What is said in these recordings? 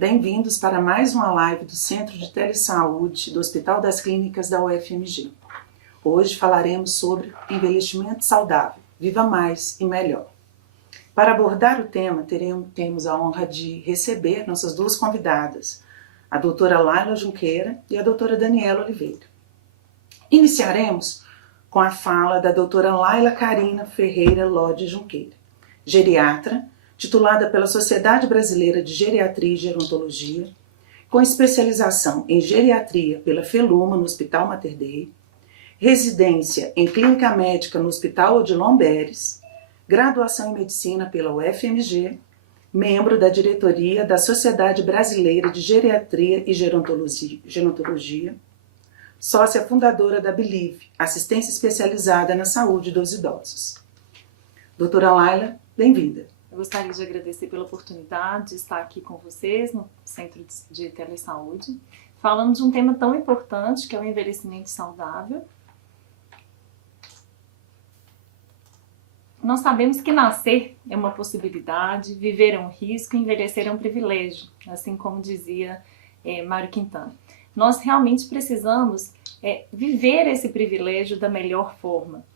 Bem-vindos para mais uma live do Centro de Telesaúde do Hospital das Clínicas da UFMG. Hoje falaremos sobre envelhecimento saudável, viva mais e melhor. Para abordar o tema, temos a honra de receber nossas duas convidadas, a doutora Laila Junqueira e a doutora Daniela Oliveira. Iniciaremos com a fala da doutora Laila Carina Ferreira Lodi Junqueira, geriatra, titulada pela Sociedade Brasileira de Geriatria e Gerontologia, com especialização em geriatria pela Feluma no Hospital Mater Dei, residência em clínica médica no Hospital Odilon Beres, graduação em medicina pela UFMG, membro da diretoria da Sociedade Brasileira de Geriatria e Gerontologia, sócia fundadora da Believe, assistência especializada na saúde dos idosos. Doutora Laila, bem-vinda. Eu gostaria de agradecer pela oportunidade de estar aqui com vocês no Centro de Telesaúde, falando de um tema tão importante que é o envelhecimento saudável. Nós sabemos que nascer é uma possibilidade, viver é um risco e envelhecer é um privilégio, assim como dizia Mário Quintana. Nós realmente precisamos viver esse privilégio da melhor forma.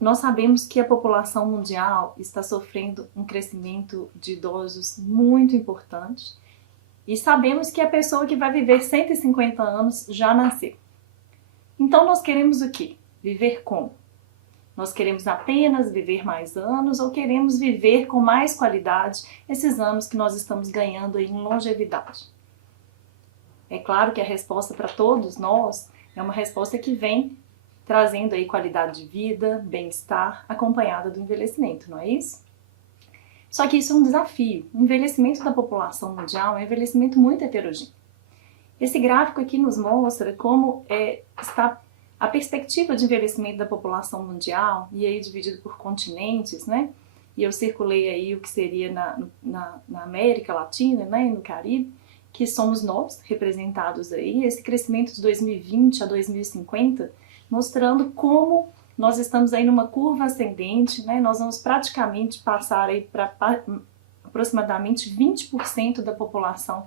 Nós sabemos que a população mundial está sofrendo um crescimento de idosos muito importante e sabemos que a pessoa que vai viver 150 anos já nasceu. Então nós queremos o quê? Viver como? Nós queremos apenas viver mais anos ou queremos viver com mais qualidade esses anos que nós estamos ganhando em longevidade? É claro que a resposta para todos nós é uma resposta que vem trazendo aí qualidade de vida, bem-estar, acompanhada do envelhecimento, não é isso? Só que isso é um desafio. O envelhecimento da população mundial é um envelhecimento muito heterogêneo. Esse gráfico aqui nos mostra como está a perspectiva de envelhecimento da população mundial, e aí dividido por continentes, né? E eu circulei aí o que seria na América Latina, né? E no Caribe, que somos nós representados aí, esse crescimento de 2020 a 2050, mostrando como nós estamos aí numa curva ascendente, né? Nós vamos praticamente passar aí para aproximadamente 20% da população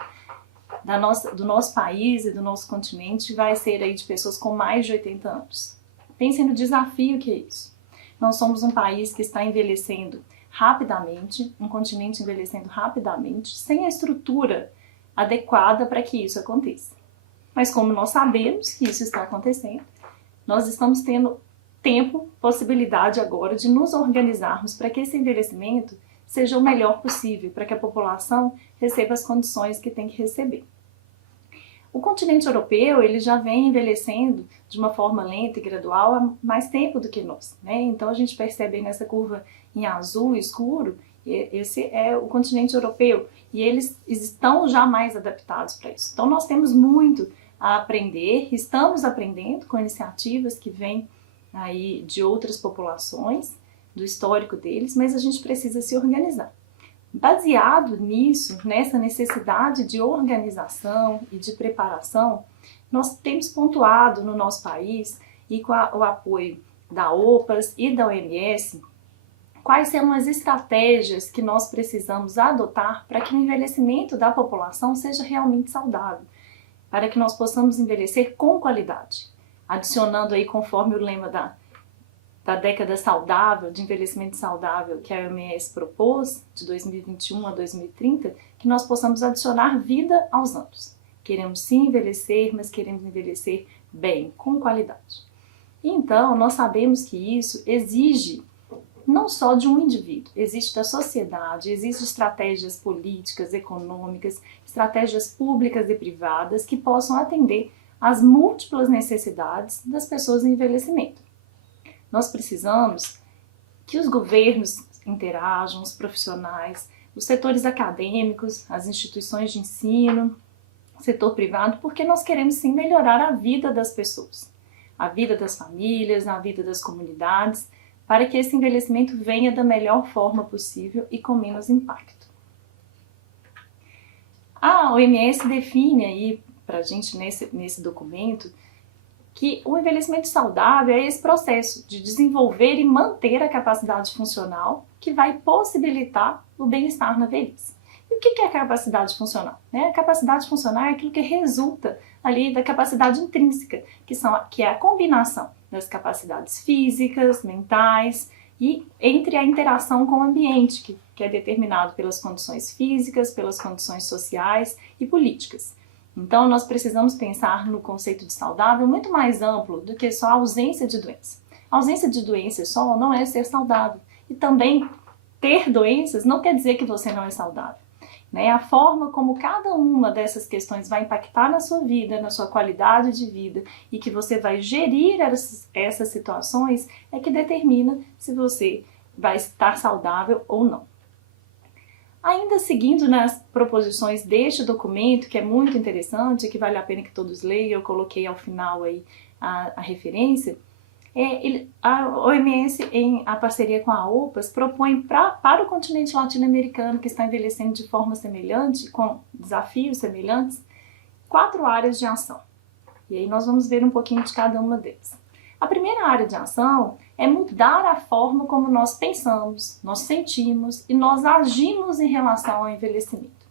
do nosso país e do nosso continente vai ser aí de pessoas com mais de 80 anos. Pensem no desafio que é isso. Nós somos um país que está envelhecendo rapidamente, um continente envelhecendo rapidamente, sem a estrutura adequada para que isso aconteça. Mas como nós sabemos que isso está acontecendo, nós estamos tendo tempo, possibilidade agora de nos organizarmos para que esse envelhecimento seja o melhor possível, para que a população receba as condições que tem que receber. O continente europeu ele já vem envelhecendo de uma forma lenta e gradual há mais tempo do que nós, né? Então a gente percebe aí nessa curva em azul escuro, esse é o continente europeu e eles estão já mais adaptados para isso. Então nós temos muito a aprender, estamos aprendendo com iniciativas que vêm aí de outras populações, do histórico deles, mas a gente precisa se organizar. Baseado nisso, nessa necessidade de organização e de preparação, nós temos pontuado no nosso país, e com o apoio da OPAS e da OMS, quais são as estratégias que nós precisamos adotar para que o envelhecimento da população seja realmente saudável, para que nós possamos envelhecer com qualidade, adicionando aí conforme o lema da década saudável, de envelhecimento saudável que a OMS propôs, de 2021 a 2030, que nós possamos adicionar vida aos anos. Queremos sim envelhecer, mas queremos envelhecer bem, com qualidade. Então, nós sabemos que isso exige não só de um indivíduo, existe da sociedade, existem estratégias políticas, econômicas, estratégias públicas e privadas que possam atender às múltiplas necessidades das pessoas em envelhecimento. Nós precisamos que os governos interajam, os profissionais, os setores acadêmicos, as instituições de ensino, o setor privado, porque nós queremos sim melhorar a vida das pessoas, a vida das famílias, a vida das comunidades, para que esse envelhecimento venha da melhor forma possível e com menos impacto. A OMS define aí para a gente nesse documento que o envelhecimento saudável é esse processo de desenvolver e manter a capacidade funcional que vai possibilitar o bem-estar na velhice. E o que é a capacidade funcional? Né? A capacidade funcional é aquilo que resulta ali da capacidade intrínseca, que é a combinação das capacidades físicas, mentais e entre a interação com o ambiente, que é determinado pelas condições físicas, pelas condições sociais e políticas. Então, nós precisamos pensar no conceito de saudável muito mais amplo do que só a ausência de doença. A ausência de doença só não é ser saudável. E também ter doenças não quer dizer que você não é saudável. Né? A forma como cada uma dessas questões vai impactar na sua vida, na sua qualidade de vida e que você vai gerir essas situações é que determina se você vai estar saudável ou não. Ainda seguindo nas proposições deste documento, que é muito interessante, que vale a pena que todos leiam, eu coloquei ao final aí a referência, a OMS, em a parceria com a OPAS, propõe para o continente latino-americano, que está envelhecendo de forma semelhante, com desafios semelhantes, 4 áreas de ação. E aí nós vamos ver um pouquinho de cada uma delas. A primeira área de ação é mudar a forma como nós pensamos, nós sentimos e nós agimos em relação ao envelhecimento.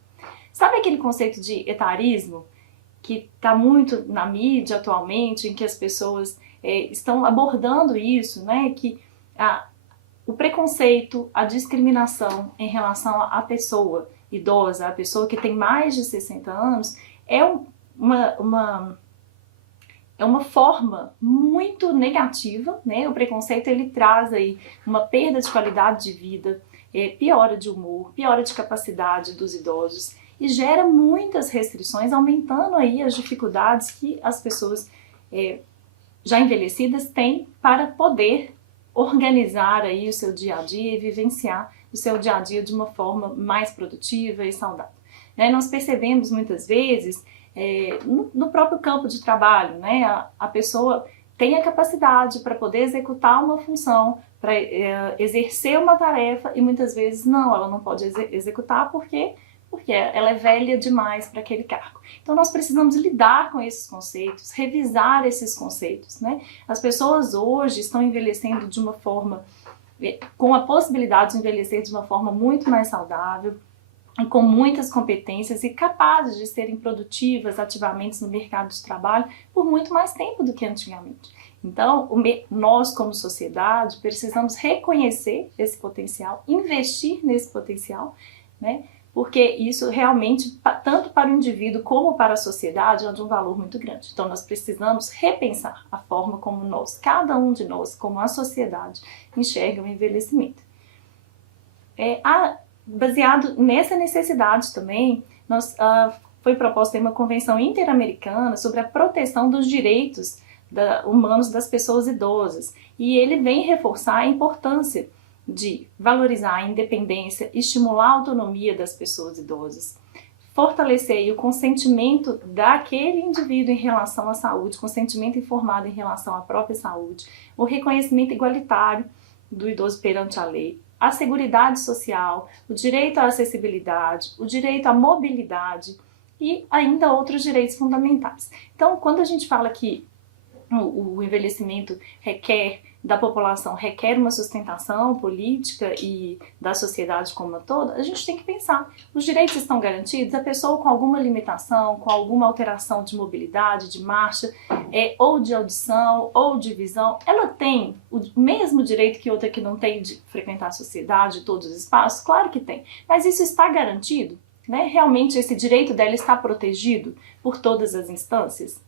Sabe aquele conceito de etarismo que está muito na mídia atualmente, em que as pessoas estão abordando isso, né? Que o preconceito, a discriminação em relação à pessoa idosa, a pessoa que tem mais de 60 anos, é uma forma muito negativa, né? O preconceito ele traz aí uma perda de qualidade de vida, piora de humor, piora de capacidade dos idosos e gera muitas restrições, aumentando aí as dificuldades que as pessoas já envelhecidas têm para poder organizar aí o seu dia a dia e vivenciar o seu dia a dia de uma forma mais produtiva e saudável. Né? Nós percebemos muitas vezes no próprio campo de trabalho, né? A pessoa tem a capacidade para poder executar uma função, para exercer uma tarefa e muitas vezes ela não pode executar porque ela é velha demais para aquele cargo. Então nós precisamos lidar com esses conceitos, revisar esses conceitos, né? As pessoas hoje estão envelhecendo de uma forma, com a possibilidade de envelhecer de uma forma muito mais saudável, com muitas competências e capazes de serem produtivas ativamente no mercado de trabalho por muito mais tempo do que antigamente. Então, nós como sociedade precisamos reconhecer esse potencial, investir nesse potencial, né? Porque isso realmente, tanto para o indivíduo como para a sociedade, é de um valor muito grande. Então nós precisamos repensar a forma como cada um de nós, como a sociedade, enxerga o envelhecimento. Baseado nessa necessidade também, foi proposta uma convenção interamericana sobre a proteção dos direitos humanos das pessoas idosas. E ele vem reforçar a importância de valorizar a independência, estimular a autonomia das pessoas idosas, fortalecer o consentimento daquele indivíduo em relação à saúde, consentimento informado em relação à própria saúde, o reconhecimento igualitário do idoso perante a lei, a seguridade social, o direito à acessibilidade, o direito à mobilidade e ainda outros direitos fundamentais. Então, quando a gente fala que o envelhecimento da população requer uma sustentação política e da sociedade como um todo, a gente tem que pensar, os direitos estão garantidos? A pessoa com alguma limitação, com alguma alteração de mobilidade, de marcha, ou de audição, ou de visão, ela tem o mesmo direito que outra que não tem de frequentar a sociedade, todos os espaços? Claro que tem, mas isso está garantido? Né? Realmente esse direito dela está protegido por todas as instâncias?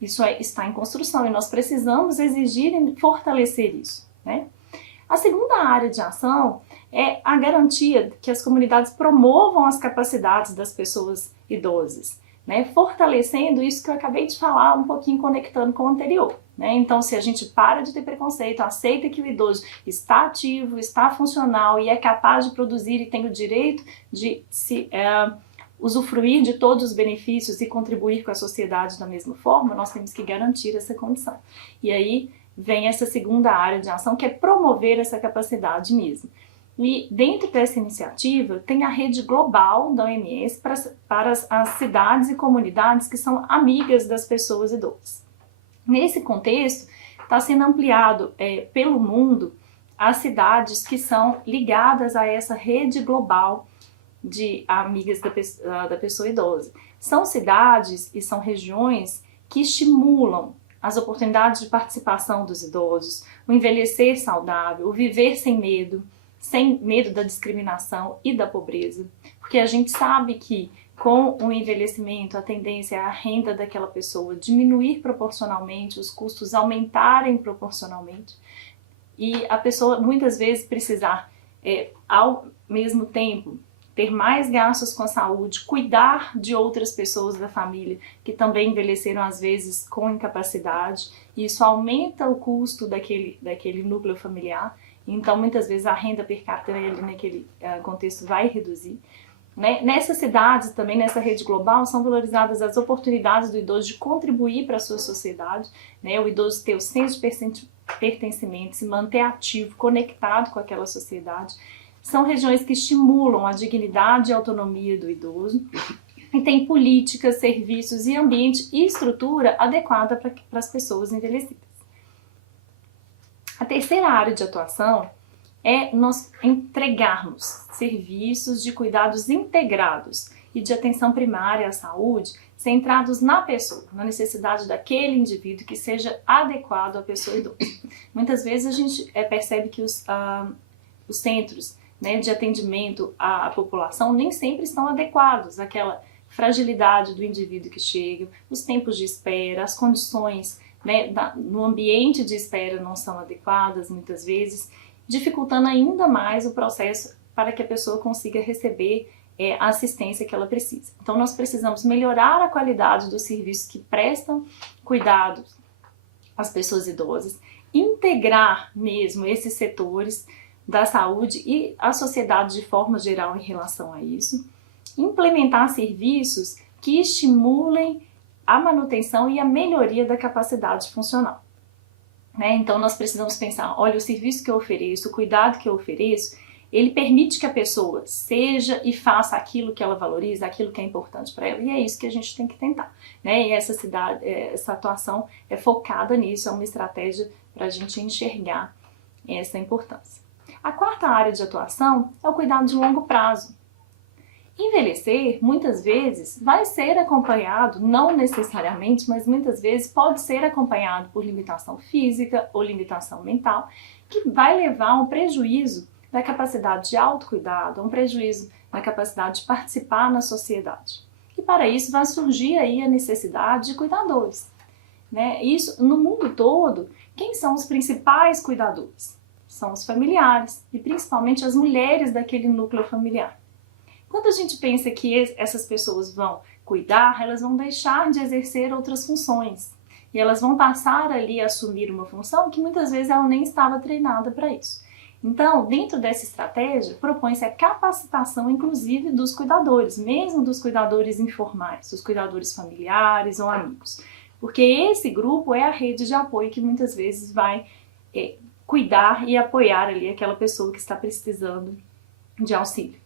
Isso está em construção e nós precisamos exigir e fortalecer isso, né? A segunda área de ação é a garantia que as comunidades promovam as capacidades das pessoas idosas, né? Fortalecendo isso que eu acabei de falar, um pouquinho conectando com o anterior, né? Então, se a gente para de ter preconceito, aceita que o idoso está ativo, está funcional e é capaz de produzir e tem o direito de usufruir de todos os benefícios e contribuir com a sociedade da mesma forma, nós temos que garantir essa condição. E aí vem essa segunda área de ação, que é promover essa capacidade mesmo. E dentro dessa iniciativa tem a rede global da OMS para as cidades e comunidades que são amigas das pessoas idosas. Nesse contexto, está sendo ampliado pelo mundo as cidades que são ligadas a essa rede global de amigas da pessoa idosa. São cidades e são regiões que estimulam as oportunidades de participação dos idosos, o envelhecer saudável, o viver sem medo da discriminação e da pobreza. Porque a gente sabe que com o envelhecimento a tendência é a renda daquela pessoa diminuir proporcionalmente, os custos aumentarem proporcionalmente e a pessoa muitas vezes precisar, ao mesmo tempo, ter mais gastos com a saúde, cuidar de outras pessoas da família que também envelheceram às vezes com incapacidade, e isso aumenta o custo daquele núcleo familiar, então muitas vezes a renda per capita ali naquele contexto vai reduzir. Né? Nessas cidades, também nessa rede global, são valorizadas as oportunidades do idoso de contribuir para a sua sociedade, né? O idoso ter o senso de pertencimento, se manter ativo, conectado com aquela sociedade. São regiões que estimulam a dignidade e a autonomia do idoso e tem políticas, serviços e ambiente e estrutura adequada para as pessoas envelhecidas. A terceira área de atuação é nós entregarmos serviços de cuidados integrados e de atenção primária à saúde, centrados na pessoa, na necessidade daquele indivíduo que seja adequado à pessoa idosa. Muitas vezes a gente percebe que os centros, né, de atendimento à população nem sempre estão adequados àquela fragilidade do indivíduo que chega, os tempos de espera, as condições, né, no ambiente de espera não são adequadas muitas vezes, dificultando ainda mais o processo para que a pessoa consiga receber a assistência que ela precisa. Então nós precisamos melhorar a qualidade dos serviços que prestam cuidados às pessoas idosas, integrar mesmo esses setores da saúde e a sociedade de forma geral em relação a isso, implementar serviços que estimulem a manutenção e a melhoria da capacidade funcional. Né? Então nós precisamos pensar, olha, o serviço que eu ofereço, o cuidado que eu ofereço, ele permite que a pessoa seja e faça aquilo que ela valoriza, aquilo que é importante para ela, e é isso que a gente tem que tentar. Né? E essa atuação é focada nisso, é uma estratégia para a gente enxergar essa importância. A quarta área de atuação é o cuidado de longo prazo. Envelhecer, muitas vezes, vai ser acompanhado, não necessariamente, mas muitas vezes pode ser acompanhado por limitação física ou limitação mental, que vai levar a um prejuízo da capacidade de autocuidado, a um prejuízo na capacidade de participar na sociedade. E para isso vai surgir aí a necessidade de cuidadores. Né? Isso, no mundo todo, quem são os principais cuidadores? São os familiares, e principalmente as mulheres daquele núcleo familiar. Quando a gente pensa que essas pessoas vão cuidar, elas vão deixar de exercer outras funções. E elas vão passar ali a assumir uma função que muitas vezes ela nem estava treinada para isso. Então, dentro dessa estratégia, propõe-se a capacitação, inclusive, dos cuidadores, mesmo dos cuidadores informais, dos cuidadores familiares ou amigos. Porque esse grupo é a rede de apoio que muitas vezes vai cuidar e apoiar ali aquela pessoa que está precisando de auxílio.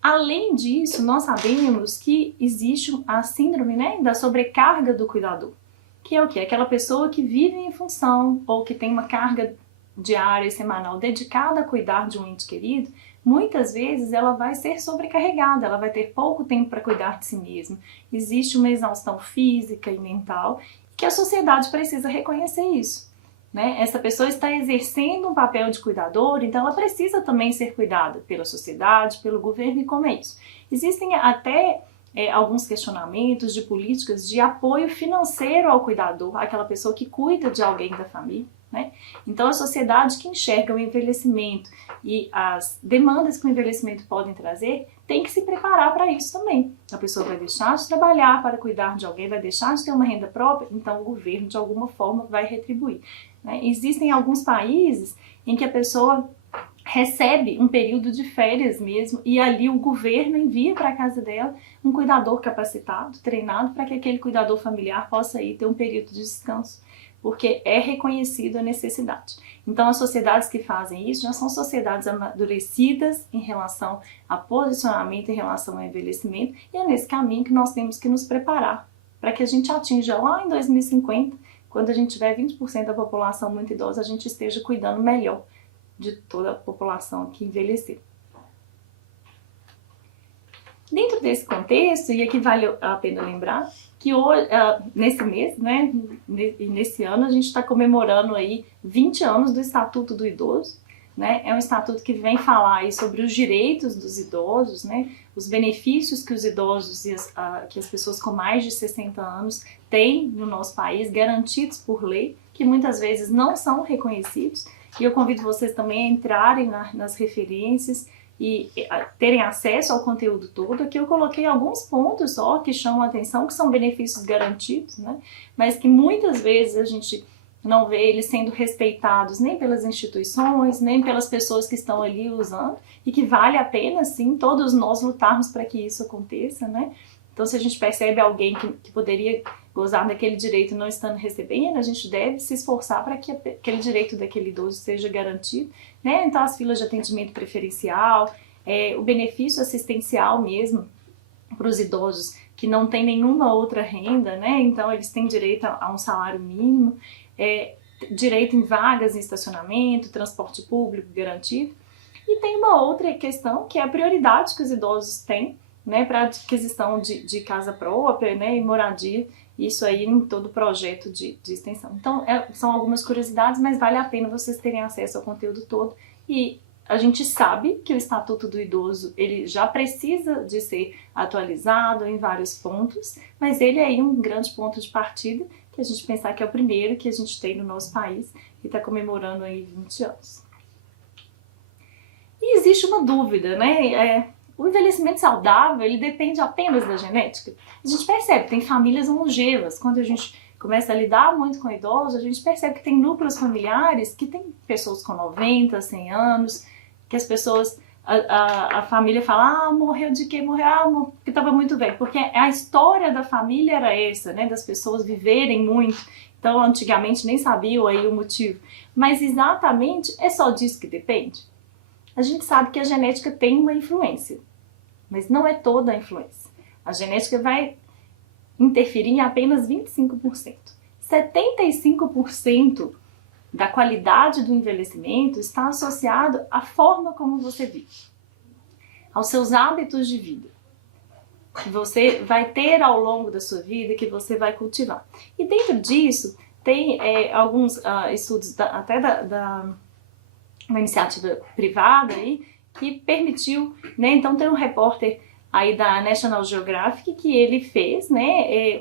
Além disso, nós sabemos que existe a síndrome, né, da sobrecarga do cuidador, que é o quê? Aquela pessoa que vive em função ou que tem uma carga diária e semanal dedicada a cuidar de um ente querido, muitas vezes ela vai ser sobrecarregada, ela vai ter pouco tempo para cuidar de si mesma. Existe uma exaustão física e mental que a sociedade precisa reconhecer isso. Né? Essa pessoa está exercendo um papel de cuidador, então ela precisa também ser cuidada pela sociedade, pelo governo, e como é isso? Existem até alguns questionamentos de políticas de apoio financeiro ao cuidador, aquela pessoa que cuida de alguém da família. Né? Então a sociedade que enxerga o envelhecimento e as demandas que o envelhecimento podem trazer tem que se preparar para isso também. A pessoa vai deixar de trabalhar para cuidar de alguém, vai deixar de ter uma renda própria, então o governo de alguma forma vai retribuir. Né? Existem alguns países em que a pessoa recebe um período de férias mesmo e ali o governo envia para a casa dela um cuidador capacitado, treinado para que aquele cuidador familiar possa ir ter um período de descanso, porque é reconhecido a necessidade. Então as sociedades que fazem isso já são sociedades amadurecidas em relação a posicionamento, em relação ao envelhecimento, e é nesse caminho que nós temos que nos preparar para que a gente atinja lá em 2050, quando a gente tiver 20% da população muito idosa, a gente esteja cuidando melhor de toda a população que envelheceu. Dentro desse contexto, e aqui vale a pena lembrar, que hoje, nesse mês, né, e nesse ano, a gente está comemorando aí 20 anos do Estatuto do Idoso, né? É um estatuto que vem falar aí sobre os direitos dos idosos, né? Os benefícios que os idosos e que as pessoas com mais de 60 anos têm no nosso país, garantidos por lei, que muitas vezes não são reconhecidos. E eu convido vocês também a entrarem nas referências e terem acesso ao conteúdo todo. Aqui eu coloquei alguns pontos só que chamam a atenção, que são benefícios garantidos, né? Mas que muitas vezes a gente não vê eles sendo respeitados nem pelas instituições, nem pelas pessoas que estão ali usando, e que vale a pena, sim, todos nós lutarmos para que isso aconteça, né? Então, se a gente percebe alguém que poderia gozar daquele direito não estando recebendo, a gente deve se esforçar para que aquele direito daquele idoso seja garantido, né? Então, as filas de atendimento preferencial, o benefício assistencial mesmo para os idosos que não têm nenhuma outra renda, né? Então, eles têm direito a um salário mínimo, direito em vagas em estacionamento, transporte público garantido. E tem uma outra questão, que é a prioridade que os idosos têm, né, para aquisição de casa própria, né, e moradia, isso aí em todo o projeto de extensão. Então, são algumas curiosidades, mas vale a pena vocês terem acesso ao conteúdo todo. E a gente sabe que o Estatuto do Idoso, ele já precisa de ser atualizado em vários pontos, mas ele é aí um grande ponto de partida, que a gente pensar que é o primeiro que a gente tem no nosso país, e está comemorando aí 20 anos. E existe uma dúvida, né? O envelhecimento saudável, ele depende apenas da genética? A gente percebe, tem famílias longevas. Quando a gente começa a lidar muito com idosos, a gente percebe que tem núcleos familiares que tem pessoas com 90, 100 anos, que as pessoas, a família fala, morreu de quê? Morreu, porque estava muito velho. Porque a história da família era essa, né? Das pessoas viverem muito. Então, antigamente nem sabiam aí o motivo. Mas exatamente é só disso que depende? A gente sabe que a genética tem uma influência, mas não é toda a influência. A genética vai interferir em apenas 25%. 75% da qualidade do envelhecimento está associado à forma como você vive, aos seus hábitos de vida, que você vai ter ao longo da sua vida, que você vai cultivar. E dentro disso, tem alguns estudos até uma iniciativa privada aí, que permitiu, né, então tem um repórter aí da National Geographic que ele fez, né,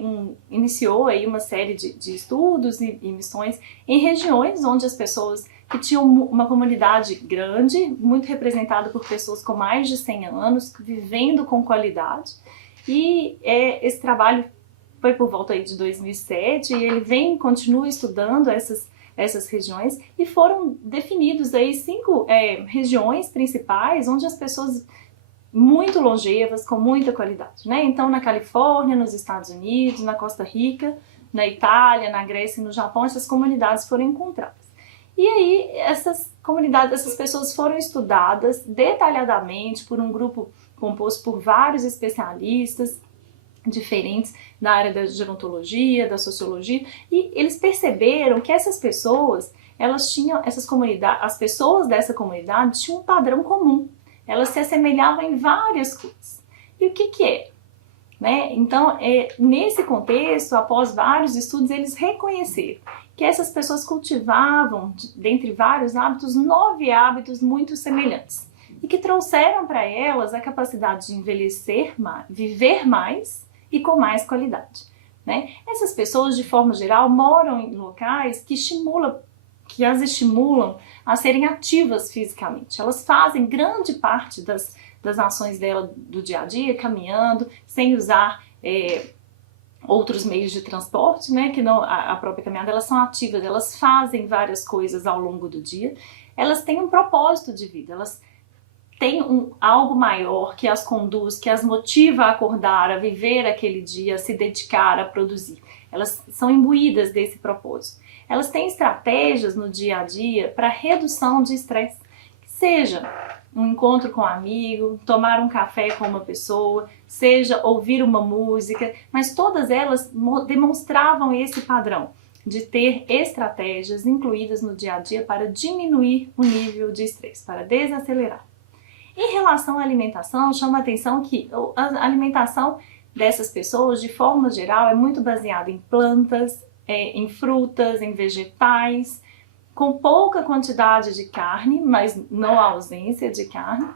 iniciou aí uma série de estudos e missões em regiões onde as pessoas que tinham uma comunidade grande, muito representada por pessoas com mais de 100 anos, vivendo com qualidade, e esse trabalho foi por volta aí de 2007, e ele continua estudando essas regiões, e foram definidos aí 5 regiões principais onde as pessoas muito longevas, com muita qualidade, né? Então, na Califórnia, nos Estados Unidos, na Costa Rica, na Itália, na Grécia e no Japão, essas comunidades foram encontradas. E aí, essas comunidades, essas pessoas foram estudadas detalhadamente por um grupo composto por vários especialistas diferentes da área da gerontologia, da sociologia, e eles perceberam que essas pessoas, elas tinham, as pessoas dessa comunidade tinham um padrão comum, elas se assemelhavam em várias coisas. E o que é? Né? Então, nesse contexto, após vários estudos, eles reconheceram que essas pessoas cultivavam, dentre vários hábitos, 9 hábitos muito semelhantes, e que trouxeram para elas a capacidade de envelhecer mais, viver mais e com mais qualidade, né? Essas pessoas, de forma geral, moram em locais que as estimulam a serem ativas fisicamente. Elas fazem grande parte das ações dela do dia a dia, caminhando, sem usar outros meios de transporte, né? Que não a própria caminhada. Elas são ativas, elas fazem várias coisas ao longo do dia. Elas têm um propósito de vida, elas tem algo maior que as conduz, que as motiva a acordar, a viver aquele dia, a se dedicar, a produzir. Elas são imbuídas desse propósito. Elas têm estratégias no dia a dia para redução de estresse, seja um encontro com um amigo, tomar um café com uma pessoa, seja ouvir uma música, mas todas elas demonstravam esse padrão de ter estratégias incluídas no dia a dia para diminuir o nível de estresse, para desacelerar. Em relação à alimentação, chama a atenção que a alimentação dessas pessoas, de forma geral, é muito baseada em plantas, em frutas, em vegetais, com pouca quantidade de carne, mas não a ausência de carne,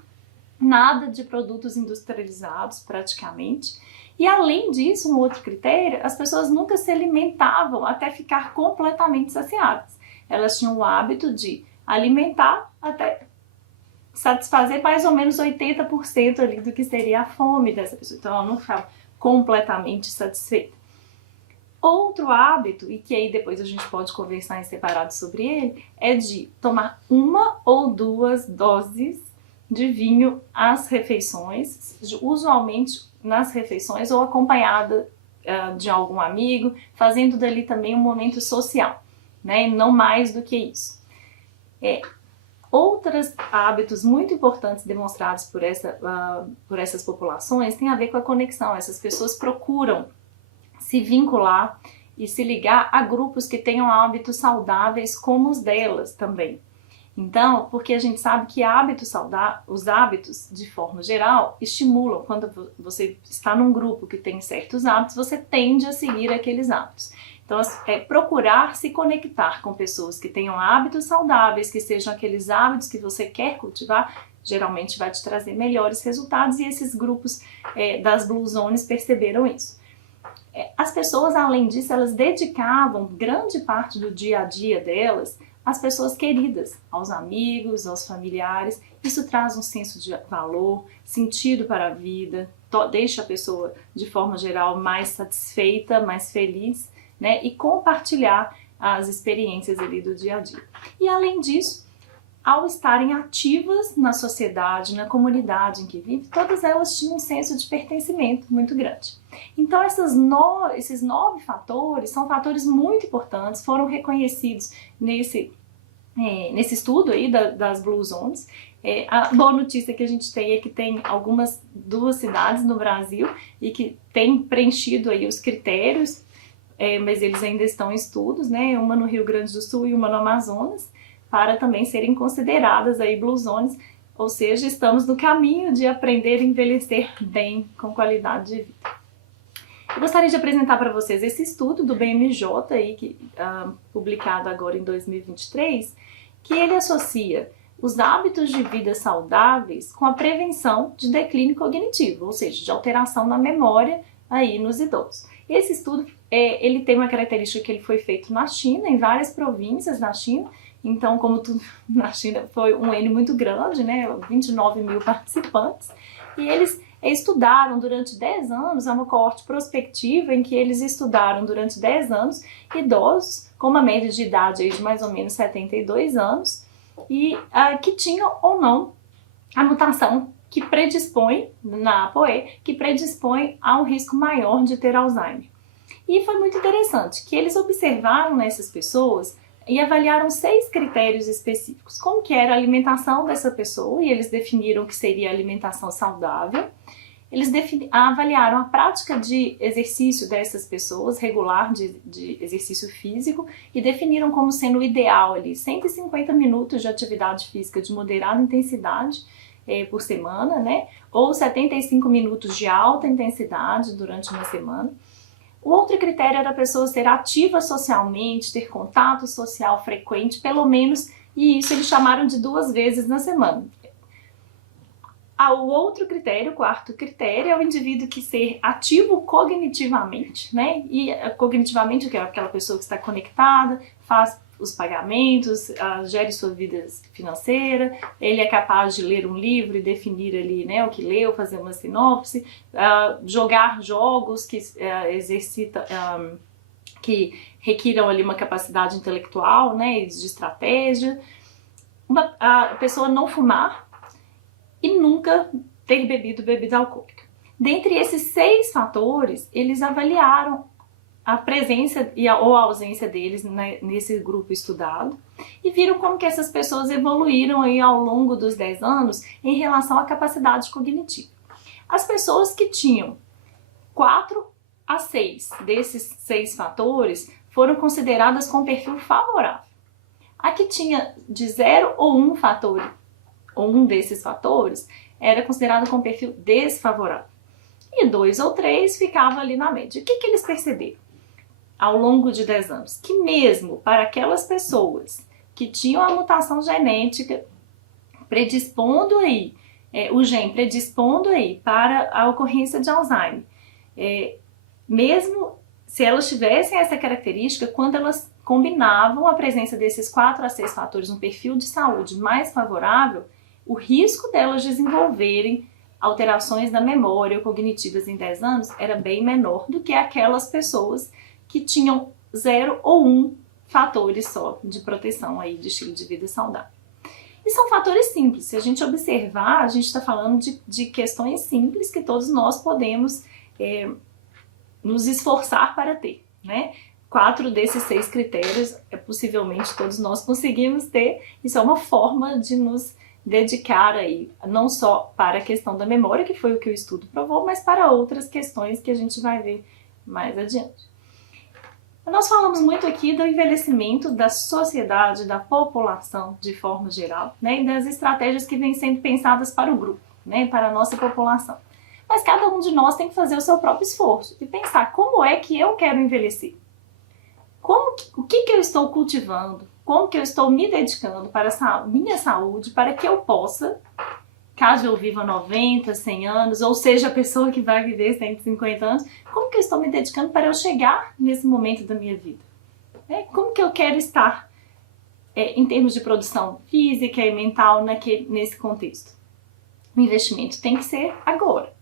nada de produtos industrializados praticamente. E além disso, um outro critério, as pessoas nunca se alimentavam até ficar completamente saciadas. Elas tinham o hábito de alimentar até satisfazer mais ou menos 80% ali do que seria a fome dessa pessoa. Então ela não ficava completamente satisfeita. Outro hábito, e que aí depois a gente pode conversar em separado sobre ele, é de tomar 1 ou 2 doses de vinho às refeições, usualmente nas refeições ou acompanhada de algum amigo, fazendo dali também um momento social, né? Não mais do que isso. Outros hábitos muito importantes demonstrados por essas populações têm a ver com a conexão. Essas pessoas procuram se vincular e se ligar a grupos que tenham hábitos saudáveis como os delas também. Então, porque a gente sabe que os hábitos, de forma geral, estimulam. Quando você está num grupo que tem certos hábitos, você tende a seguir aqueles hábitos. Então, procurar se conectar com pessoas que tenham hábitos saudáveis, que sejam aqueles hábitos que você quer cultivar, geralmente vai te trazer melhores resultados, e esses grupos das Blue Zones perceberam isso. As pessoas, além disso, elas dedicavam grande parte do dia a dia delas às pessoas queridas, aos amigos, aos familiares. Isso traz um senso de valor, sentido para a vida, deixa a pessoa, de forma geral, mais satisfeita, mais feliz, né? E compartilhar as experiências ali do dia a dia. E além disso, ao estarem ativas na sociedade, na comunidade em que vivem, todas elas tinham um senso de pertencimento muito grande. Então esses 9 fatores são fatores muito importantes, foram reconhecidos nesse estudo aí das Blue Zones. A boa notícia que a gente tem é que tem 2 cidades no Brasil e que têm preenchido aí os critérios, mas eles ainda estão em estudos, né? Uma no Rio Grande do Sul e uma no Amazonas, para também serem consideradas aí Blue Zones, ou seja, estamos no caminho de aprender a envelhecer bem, com qualidade de vida. Eu gostaria de apresentar para vocês esse estudo do BMJ, aí, publicado agora em 2023, que ele associa os hábitos de vida saudáveis com a prevenção de declínio cognitivo, ou seja, de alteração na memória aí nos idosos. Esse estudo ele tem uma característica que ele foi feito na China, em várias províncias na China. Então, como tudo na China foi um N muito grande, né, 29 mil participantes, e eles estudaram durante 10 anos, é uma coorte prospectiva em que eles estudaram durante 10 anos idosos com uma média de idade aí de mais ou menos 72 anos e que tinham ou não a mutação que predispõe, na APOE, que predispõe a um risco maior de ter Alzheimer. E foi muito interessante que eles observaram nessas pessoas e avaliaram 6 critérios específicos. Como que era a alimentação dessa pessoa, e eles definiram que seria alimentação saudável. Eles avaliaram a prática de exercício dessas pessoas, regular de exercício físico, e definiram como sendo o ideal ali 150 minutos de atividade física de moderada intensidade por semana, né? Ou 75 minutos de alta intensidade durante uma semana. O outro critério era a pessoa ser ativa socialmente, ter contato social frequente, pelo menos, e isso eles chamaram de 2 vezes na semana. O outro critério, o quarto critério, é o indivíduo que ser ativo cognitivamente, né? E cognitivamente, que é aquela pessoa que está conectada, faz os pagamentos, gere sua vida financeira, ele é capaz de ler um livro e definir ali, né, o que leu, fazer uma sinopse, jogar jogos que que requiram ali uma capacidade intelectual, né, de estratégia, a pessoa não fumar e nunca ter bebido bebida alcoólica. Dentre esses 6 fatores, eles avaliaram a presença ou a ausência deles nesse grupo estudado e viram como que essas pessoas evoluíram aí ao longo dos 10 anos em relação à capacidade cognitiva. As pessoas que tinham 4 a 6 desses 6 fatores foram consideradas com perfil favorável. A que tinha de 0 ou 1 fator, ou um desses fatores, era considerado com perfil desfavorável. E 2 ou 3 ficava ali na média. O que eles perceberam ao longo de 10 anos? Que mesmo para aquelas pessoas que tinham a mutação genética predispondo aí, o gene predispondo aí para a ocorrência de Alzheimer, mesmo se elas tivessem essa característica, quando elas combinavam a presença desses 4 a 6 fatores no perfil de saúde mais favorável, o risco delas desenvolverem alterações da memória ou cognitivas em 10 anos era bem menor do que aquelas pessoas que tinham 0 ou 1 fatores só de proteção aí de estilo de vida saudável. E são fatores simples. Se a gente observar, a gente está falando de questões simples que todos nós podemos nos esforçar para ter, né? 4 desses 6 critérios, possivelmente todos nós conseguimos ter. Isso é uma forma de nos dedicar aí, não só para a questão da memória, que foi o que o estudo provou, mas para outras questões que a gente vai ver mais adiante. Nós falamos muito aqui do envelhecimento da sociedade, da população de forma geral, né, e das estratégias que vêm sendo pensadas para o grupo, né, para a nossa população. Mas cada um de nós tem que fazer o seu próprio esforço e pensar como é que eu quero envelhecer. O que eu estou cultivando? Como que eu estou me dedicando para a minha saúde, para que eu possa, caso eu viva 90, 100 anos, ou seja, a pessoa que vai viver 150 anos, como que eu estou me dedicando para eu chegar nesse momento da minha vida? Como que eu quero estar em termos de produção física e mental nesse contexto? O investimento tem que ser agora.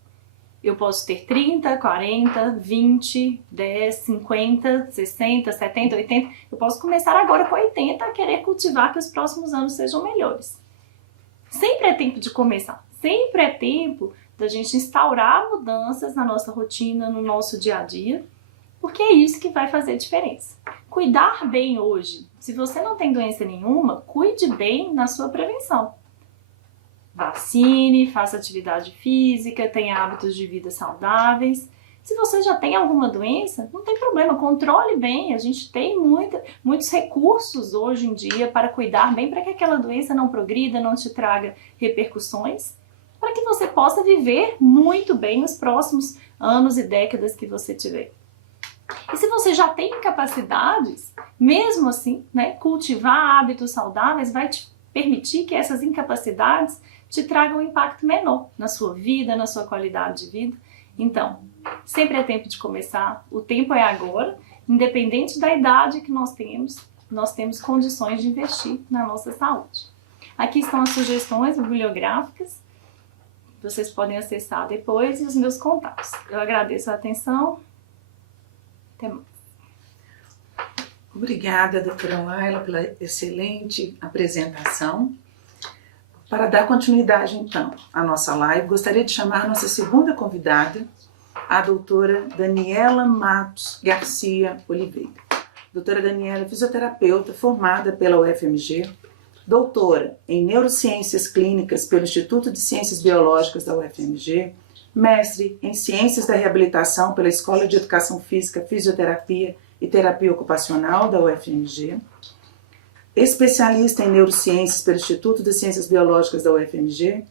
Eu posso ter 30, 40, 20, 10, 50, 60, 70, 80. Eu posso começar agora com 80 a querer cultivar que os próximos anos sejam melhores. Sempre é tempo de começar. Sempre é tempo da gente instaurar mudanças na nossa rotina, no nosso dia a dia, porque é isso que vai fazer diferença. Cuidar bem hoje. Se você não tem doença nenhuma, cuide bem na sua prevenção. Vacine, faça atividade física, tenha hábitos de vida saudáveis. Se você já tem alguma doença, não tem problema, controle bem. A gente tem muitos recursos hoje em dia para cuidar bem, para que aquela doença não progrida, não te traga repercussões, para que você possa viver muito bem os próximos anos e décadas que você tiver. E se você já tem incapacidades, mesmo assim, né, cultivar hábitos saudáveis vai te permitir que essas incapacidades te tragam um impacto menor na sua vida, na sua qualidade de vida. Então, sempre é tempo de começar, o tempo é agora, independente da idade que nós temos condições de investir na nossa saúde. Aqui estão as sugestões bibliográficas, vocês podem acessar depois, e os meus contatos. Eu agradeço a atenção. Até mais. Obrigada, doutora Laila, pela excelente apresentação. Para dar continuidade, então, à nossa live, gostaria de chamar a nossa segunda convidada, a doutora Daniela Matos Garcia Oliveira. Doutora Daniela é fisioterapeuta formada pela UFMG, doutora em Neurociências Clínicas pelo Instituto de Ciências Biológicas da UFMG, mestre em Ciências da Reabilitação pela Escola de Educação Física, Fisioterapia e Terapia Ocupacional da UFMG, especialista em Neurociências pelo Instituto de Ciências Biológicas da UFMG,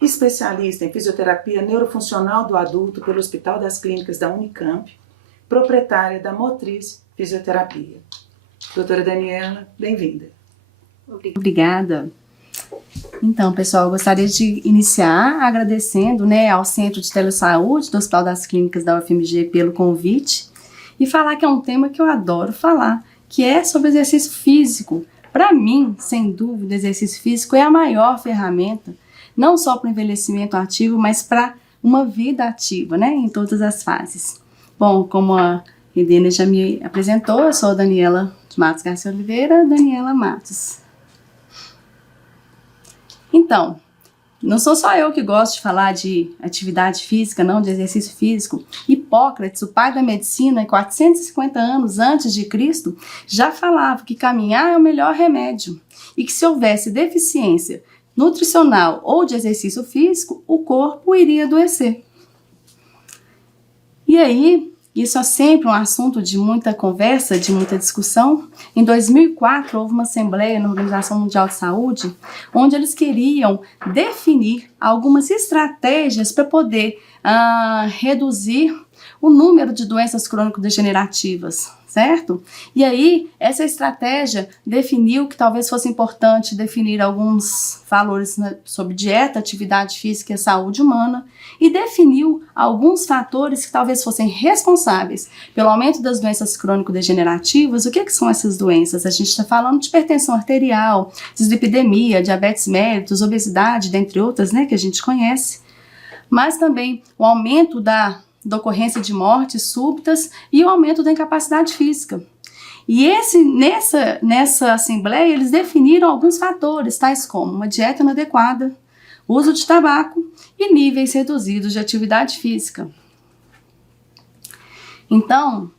especialista em Fisioterapia Neurofuncional do Adulto pelo Hospital das Clínicas da Unicamp, proprietária da Motriz Fisioterapia. Doutora Daniela, bem-vinda. Obrigada. Então, pessoal, eu gostaria de iniciar agradecendo, ao Centro de Telesaúde do Hospital das Clínicas da UFMG pelo convite e falar que é um tema que eu adoro falar, que é sobre exercício físico. Para mim, sem dúvida, o exercício físico é a maior ferramenta, não só para o envelhecimento ativo, mas para uma vida ativa, em todas as fases. Bom, como a Edena já me apresentou, eu sou a Daniela Matos Garcia Oliveira, Daniela Matos. Então, não sou só eu que gosto de falar de atividade física, não, de exercício físico. Hipócrates, o pai da medicina, 450 anos antes de Cristo, já falava que caminhar é o melhor remédio e que se houvesse deficiência nutricional ou de exercício físico, o corpo iria adoecer. E aí, isso é sempre um assunto de muita conversa, de muita discussão. Em 2004, houve uma assembleia na Organização Mundial de Saúde, onde eles queriam definir algumas estratégias para poder reduzir o número de doenças crônico-degenerativas, certo? E aí, essa estratégia definiu que talvez fosse importante definir alguns valores sobre dieta, atividade física e saúde humana, e definiu alguns fatores que talvez fossem responsáveis pelo aumento das doenças crônico-degenerativas. O que são essas doenças? A gente está falando de hipertensão arterial, dislipidemia, diabetes mellitus, obesidade, dentre outras, né, que a gente conhece, mas também o aumento da ocorrência de mortes súbitas e o aumento da incapacidade física. E nessa assembleia eles definiram alguns fatores, tais como uma dieta inadequada, uso de tabaco e níveis reduzidos de atividade física. Então,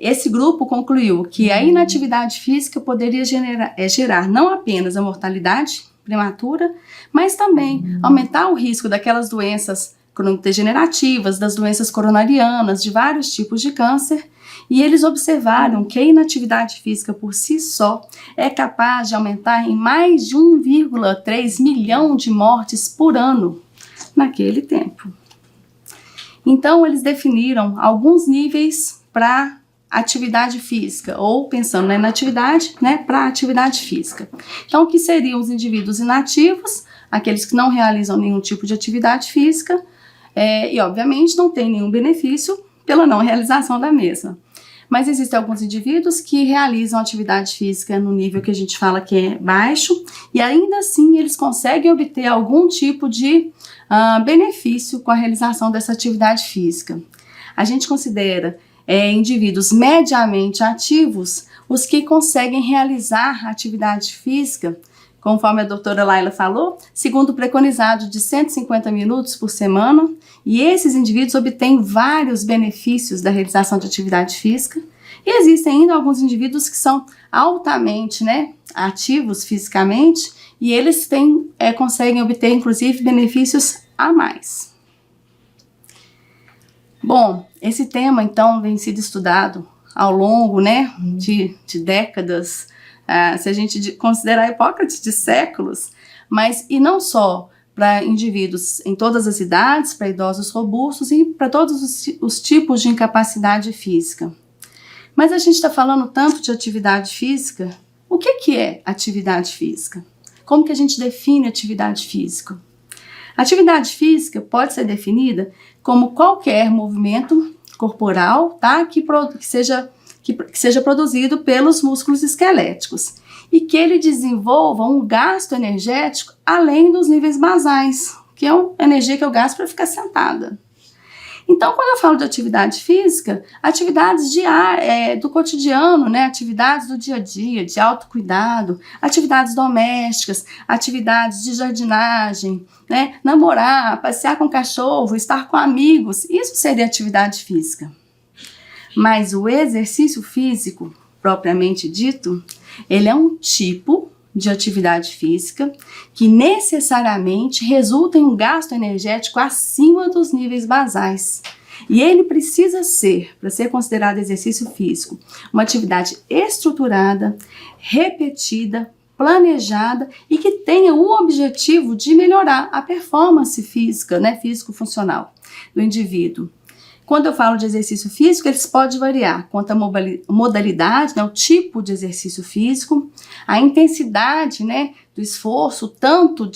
esse grupo concluiu que a inatividade física poderia gerar não apenas a mortalidade prematura, mas também aumentar o risco daquelas doenças crônico-degenerativas, das doenças coronarianas, de vários tipos de câncer, e eles observaram que a inatividade física por si só é capaz de aumentar em mais de 1,3 milhão de mortes por ano naquele tempo. Então, eles definiram alguns níveis para atividade física, ou pensando na inatividade, né, para atividade física. Então, o que seriam os indivíduos inativos, aqueles que não realizam nenhum tipo de atividade física, e obviamente não tem nenhum benefício pela não realização da mesma. Mas existem alguns indivíduos que realizam atividade física no nível que a gente fala que é baixo, e ainda assim eles conseguem obter algum tipo de benefício com a realização dessa atividade física. A gente considera indivíduos mediamente ativos os que conseguem realizar atividade física, conforme a doutora Laila falou, segundo o preconizado de 150 minutos por semana, e esses indivíduos obtêm vários benefícios da realização de atividade física, e existem ainda alguns indivíduos que são altamente, né, ativos fisicamente, e eles conseguem obter, inclusive, benefícios a mais. Bom, esse tema, então, vem sido estudado ao longo, né, de décadas, se a gente considerar Hipócrates, de séculos, mas e não só para indivíduos em todas as idades, para idosos robustos e para todos os tipos de incapacidade física. Mas a gente está falando tanto de atividade física. O que é atividade física? Como que a gente define atividade física? Atividade física pode ser definida como qualquer movimento corporal, tá, que seja produzido pelos músculos esqueléticos e que ele desenvolva um gasto energético além dos níveis basais, que é a energia que eu gasto para ficar sentada. Então, quando eu falo de atividade física, atividades do cotidiano, né? Atividades do dia a dia, de autocuidado, atividades domésticas, atividades de jardinagem, né? Namorar, passear com o cachorro, estar com amigos, isso seria atividade física. Mas o exercício físico, propriamente dito, ele é um tipo de atividade física que necessariamente resulta em um gasto energético acima dos níveis basais. E ele precisa ser, para ser considerado exercício físico, uma atividade estruturada, repetida, planejada e que tenha o objetivo de melhorar a performance física, né, físico-funcional do indivíduo. Quando eu falo de exercício físico, eles podem variar quanto à modalidade, né, o tipo de exercício físico, a intensidade, né, do esforço, tanto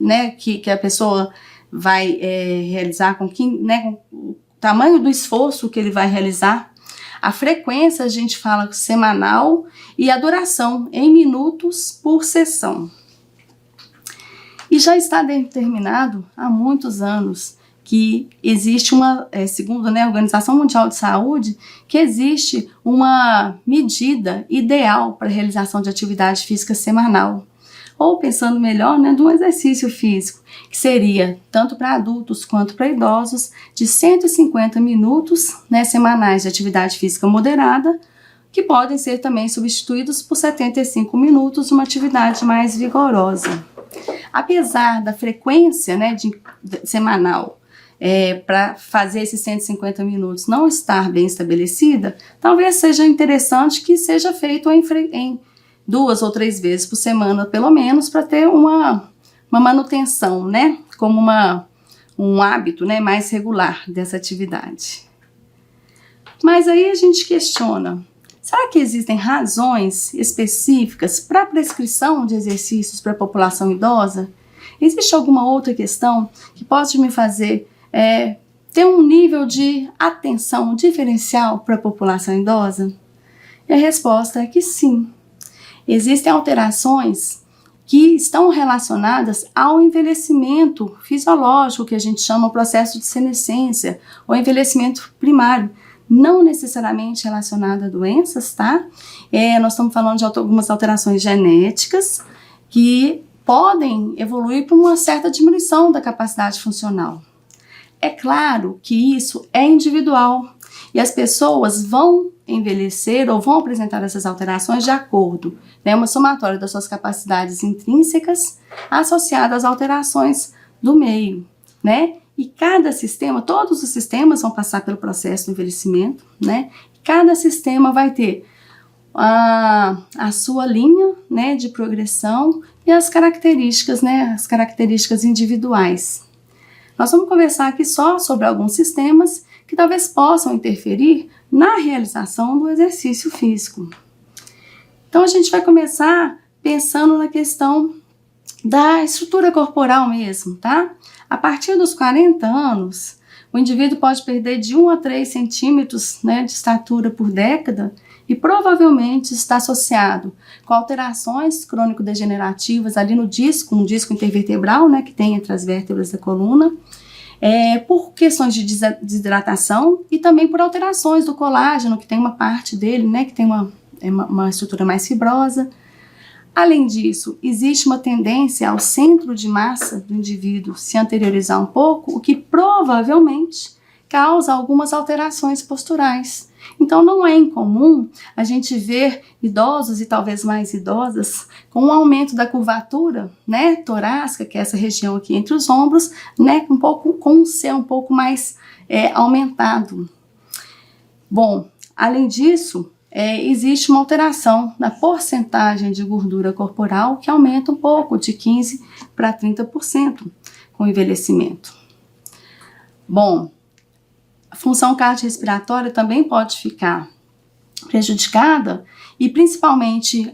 né, que a pessoa vai realizar, com o tamanho do esforço que ele vai realizar, a frequência a gente fala semanal e a duração em minutos por sessão. E já está determinado há muitos anos que existe segundo, né, a Organização Mundial de Saúde, que existe uma medida ideal para a realização de atividade física semanal. Ou pensando melhor, né, de um exercício físico, que seria, tanto para adultos quanto para idosos, de 150 minutos, né, semanais de atividade física moderada, que podem ser também substituídos por 75 minutos de uma atividade mais vigorosa. Apesar da frequência, né, semanal para fazer esses 150 minutos não estar bem estabelecida, talvez seja interessante que seja feito em 2 ou 3 vezes por semana, pelo menos, para ter uma manutenção, né? Como um hábito, né, mais regular dessa atividade. Mas aí a gente questiona, será que existem razões específicas para a prescrição de exercícios para a população idosa? Existe alguma outra questão que pode me fazer ter um nível de atenção diferencial para a população idosa? E a resposta é que sim. Existem alterações que estão relacionadas ao envelhecimento fisiológico, que a gente chama o processo de senescência, ou envelhecimento primário, não necessariamente relacionado a doenças, tá? Nós estamos falando de algumas alterações genéticas que podem evoluir para uma certa diminuição da capacidade funcional. É claro que isso é individual e as pessoas vão envelhecer ou vão apresentar essas alterações de acordo, né, uma somatória das suas capacidades intrínsecas associada às alterações do meio, né? E cada sistema, todos os sistemas vão passar pelo processo do envelhecimento, né? Cada sistema vai ter a sua linha, né, de progressão e as características, né, as características individuais. Nós vamos conversar aqui só sobre alguns sistemas que talvez possam interferir na realização do exercício físico. Então a gente vai começar pensando na questão da estrutura corporal mesmo, tá? A partir dos 40 anos, o indivíduo pode perder de 1 a 3 centímetros, né, de estatura por década e provavelmente está associado com alterações crônico-degenerativas ali no disco, um disco intervertebral, né, que tem entre as vértebras da coluna, por questões de desidratação e também por alterações do colágeno, que tem uma parte dele, né, que tem uma estrutura mais fibrosa. Além disso, existe uma tendência ao centro de massa do indivíduo se anteriorizar um pouco, o que provavelmente causa algumas alterações posturais. Então, não é incomum a gente ver idosos e talvez mais idosas com um aumento da curvatura, né, torácica, que é essa região aqui entre os ombros, né, com um ser um pouco mais aumentado. Bom, além disso, existe uma alteração na porcentagem de gordura corporal que aumenta um pouco, de 15% para 30% com o envelhecimento. Bom, a função cardiorrespiratória também pode ficar prejudicada e principalmente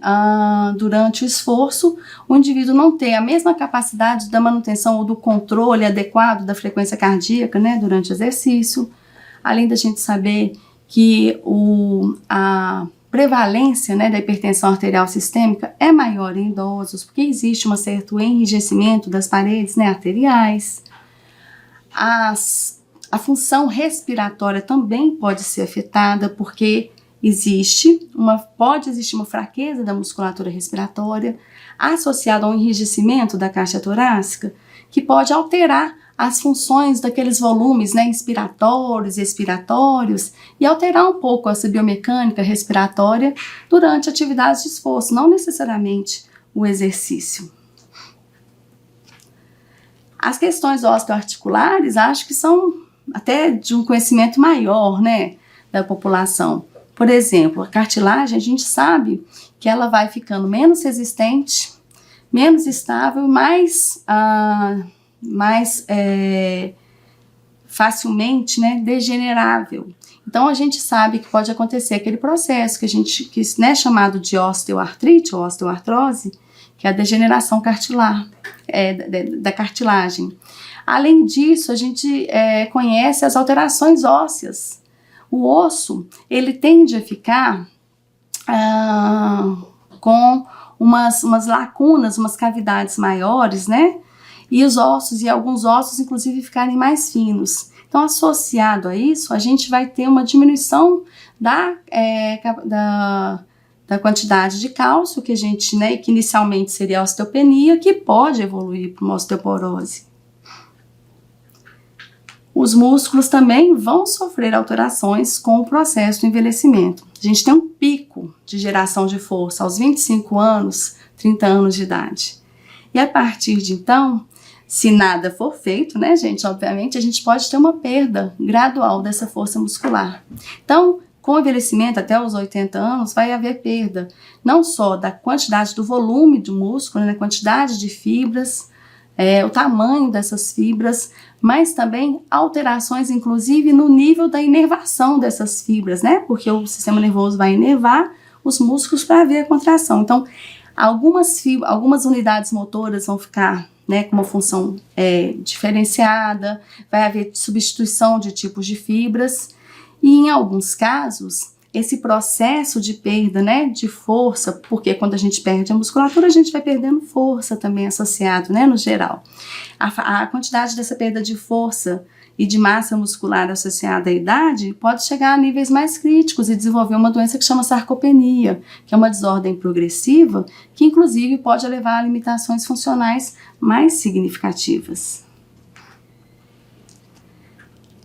durante o esforço, o indivíduo não ter a mesma capacidade da manutenção ou do controle adequado da frequência cardíaca, né, durante o exercício, além da gente saber que a prevalência, né, da hipertensão arterial sistêmica é maior em idosos, porque existe um certo enrijecimento das paredes, né, arteriais. A função respiratória também pode ser afetada, porque pode existir uma fraqueza da musculatura respiratória associada a um enrijecimento da caixa torácica, que pode alterar as funções daqueles volumes, né, inspiratórios e expiratórios e alterar um pouco essa biomecânica respiratória durante atividades de esforço, não necessariamente o exercício. As questões osteoarticulares acho que são até de um conhecimento maior, né, da população. Por exemplo, a cartilagem, a gente sabe que ela vai ficando menos resistente, menos estável, mais facilmente, né, degenerável. Então a gente sabe que pode acontecer aquele processo que é chamado de osteoartrite ou osteoartrose, que é a degeneração cartilar, da cartilagem. Além disso, a gente conhece as alterações ósseas. O osso, ele tende a ficar com umas lacunas, umas cavidades maiores, né? E alguns ossos, inclusive, ficarem mais finos. Então, associado a isso, a gente vai ter uma diminuição da quantidade de cálcio, que que inicialmente seria a osteopenia, que pode evoluir para uma osteoporose. Os músculos também vão sofrer alterações com o processo do envelhecimento. A gente tem um pico de geração de força aos 25 anos, 30 anos de idade. E a partir de então, se nada for feito, né, gente, obviamente, a gente pode ter uma perda gradual dessa força muscular. Então, com o envelhecimento até os 80 anos, vai haver perda, não só da quantidade do volume do músculo, né, quantidade de fibras, o tamanho dessas fibras, mas também alterações, inclusive, no nível da inervação dessas fibras, né, porque o sistema nervoso vai inervar os músculos para haver a contração. Então, algumas unidades motoras vão ficar, né, com uma função diferenciada, vai haver substituição de tipos de fibras, e em alguns casos, esse processo de perda, né, de força, porque quando a gente perde a musculatura, a gente vai perdendo força também associado, né, no geral. A quantidade dessa perda de força e de massa muscular associada à idade pode chegar a níveis mais críticos e desenvolver uma doença que chama sarcopenia, que é uma desordem progressiva, que inclusive pode levar a limitações funcionais mais significativas.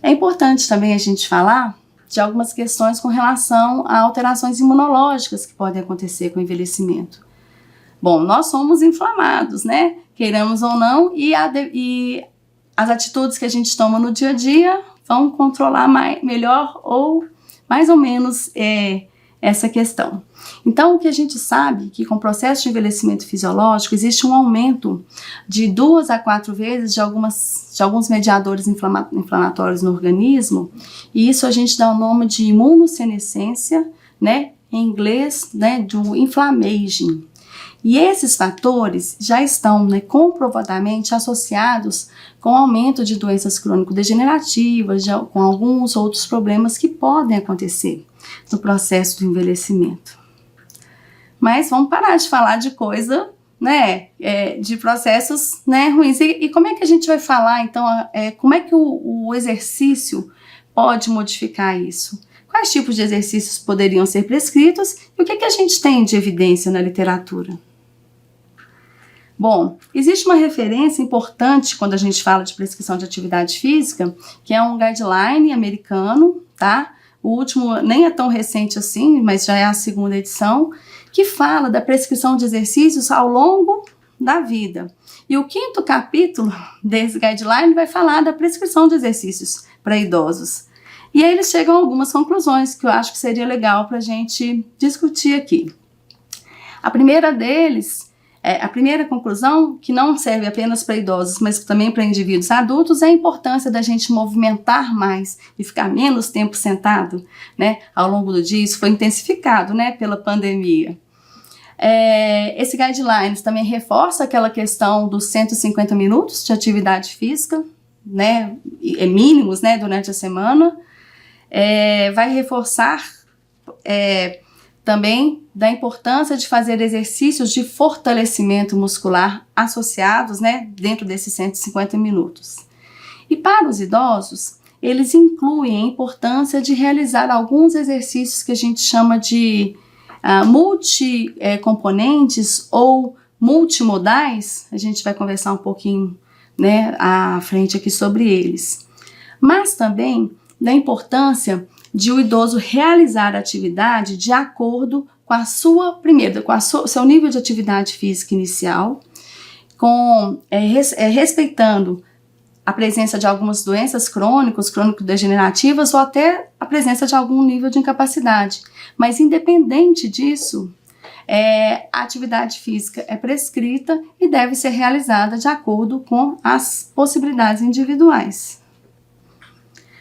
É importante também a gente falar de algumas questões com relação a alterações imunológicas que podem acontecer com o envelhecimento. Bom, nós somos inflamados, né? Queiramos ou não, e as atitudes que a gente toma no dia a dia vão controlar melhor ou mais ou menos essa questão. Então, o que a gente sabe é que com o processo de envelhecimento fisiológico existe um aumento de 2 a 4 vezes de alguns mediadores inflamatórios no organismo, e isso a gente dá o nome de imunossenescência, né, em inglês, né, do inflammaging. E esses fatores já estão, né, comprovadamente associados com o aumento de doenças crônico-degenerativas, com alguns outros problemas que podem acontecer no processo do envelhecimento. Mas vamos parar de falar de coisa, né, de processos, né, ruins. E como é que a gente vai falar, então, como é que o exercício pode modificar isso? Quais tipos de exercícios poderiam ser prescritos e o que a gente tem de evidência na literatura? Bom, existe uma referência importante quando a gente fala de prescrição de atividade física, que é um guideline americano, tá? O último nem é tão recente assim, mas já é a 2ª edição, que fala da prescrição de exercícios ao longo da vida. E o 5º capítulo desse guideline vai falar da prescrição de exercícios para idosos. E aí eles chegam a algumas conclusões que eu acho que seria legal para a gente discutir aqui. A primeira conclusão, que não serve apenas para idosos, mas também para indivíduos adultos, é a importância da gente movimentar mais e ficar menos tempo sentado, né, ao longo do dia. Isso foi intensificado, né, pela pandemia. Esse guidelines também reforça aquela questão dos 150 minutos de atividade física, né, mínimos, né, durante a semana. Vai reforçar também da importância de fazer exercícios de fortalecimento muscular associados, né, dentro desses 150 minutos. E para os idosos, eles incluem a importância de realizar alguns exercícios que a gente chama de multicomponentes ou multimodais. A gente vai conversar um pouquinho, né, à frente aqui sobre eles. Mas também da importância de o idoso realizar a atividade de acordo com seu nível de atividade física inicial, respeitando a presença de algumas doenças crônico-degenerativas ou até a presença de algum nível de incapacidade. Mas independente disso, a atividade física é prescrita e deve ser realizada de acordo com as possibilidades individuais.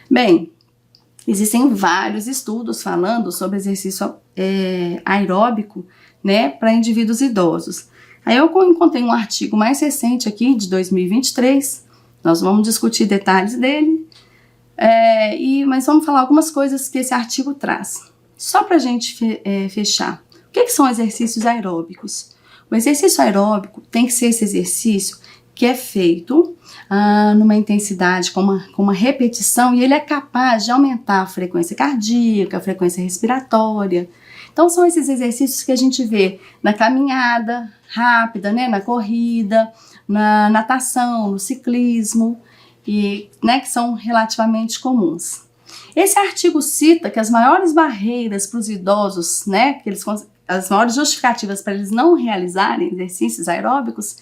Bem, existem vários estudos falando sobre exercício aeróbico, né, para indivíduos idosos. Aí eu encontrei um artigo mais recente aqui, de 2023, nós vamos discutir detalhes dele, mas vamos falar algumas coisas que esse artigo traz. Só para a gente fechar, o que são exercícios aeróbicos? O exercício aeróbico tem que ser esse exercício que é feito numa intensidade, com uma repetição, e ele é capaz de aumentar a frequência cardíaca, a frequência respiratória. Então são esses exercícios que a gente vê na caminhada rápida, né, na corrida, na natação, no ciclismo, e, né, que são relativamente comuns. Esse artigo cita que as maiores barreiras para os idosos, né, as maiores justificativas para eles não realizarem exercícios aeróbicos,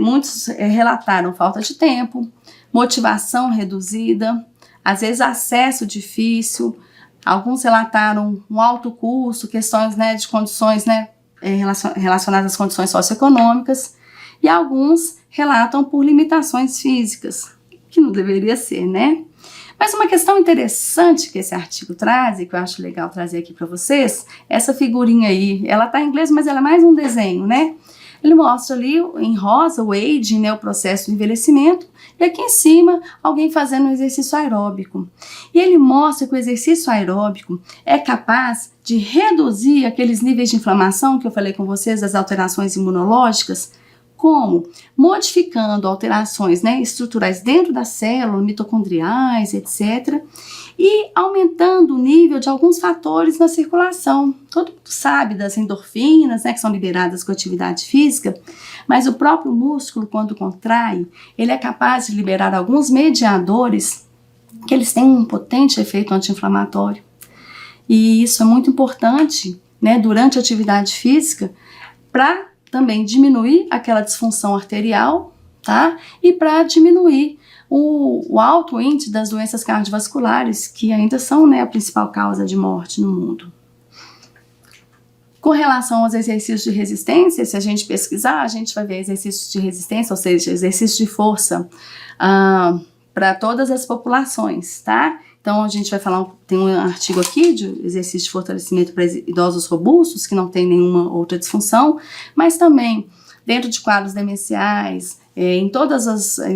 Muitos relataram falta de tempo, motivação reduzida, às vezes acesso difícil, alguns relataram um alto custo, questões, né, de condições, né, relacionadas às condições socioeconômicas, e alguns relatam por limitações físicas, que não deveria ser, né? Mas uma questão interessante que esse artigo traz, e que eu acho legal trazer aqui para vocês, essa figurinha aí, ela tá em inglês, mas ela é mais um desenho, né? Ele mostra ali em rosa o aging, né, o processo do envelhecimento, e aqui em cima alguém fazendo um exercício aeróbico. E ele mostra que o exercício aeróbico é capaz de reduzir aqueles níveis de inflamação que eu falei com vocês, das alterações imunológicas, como modificando alterações, né, estruturais dentro da célula, mitocondriais, etc., e aumentando o nível de alguns fatores na circulação. Todo mundo sabe das endorfinas, né, que são liberadas com a atividade física, mas o próprio músculo, quando contrai, ele é capaz de liberar alguns mediadores que eles têm um potente efeito anti-inflamatório. E isso é muito importante, né, durante a atividade física, para também diminuir aquela disfunção arterial, tá? E para diminuir o alto índice das doenças cardiovasculares, que ainda são, né, a principal causa de morte no mundo. Com relação aos exercícios de resistência, se a gente pesquisar, a gente vai ver exercícios de resistência, ou seja, exercícios de força para todas as populações, tá? Então a gente vai falar, tem um artigo aqui de exercício de fortalecimento para idosos robustos, que não tem nenhuma outra disfunção, mas também dentro de quadros demenciais, em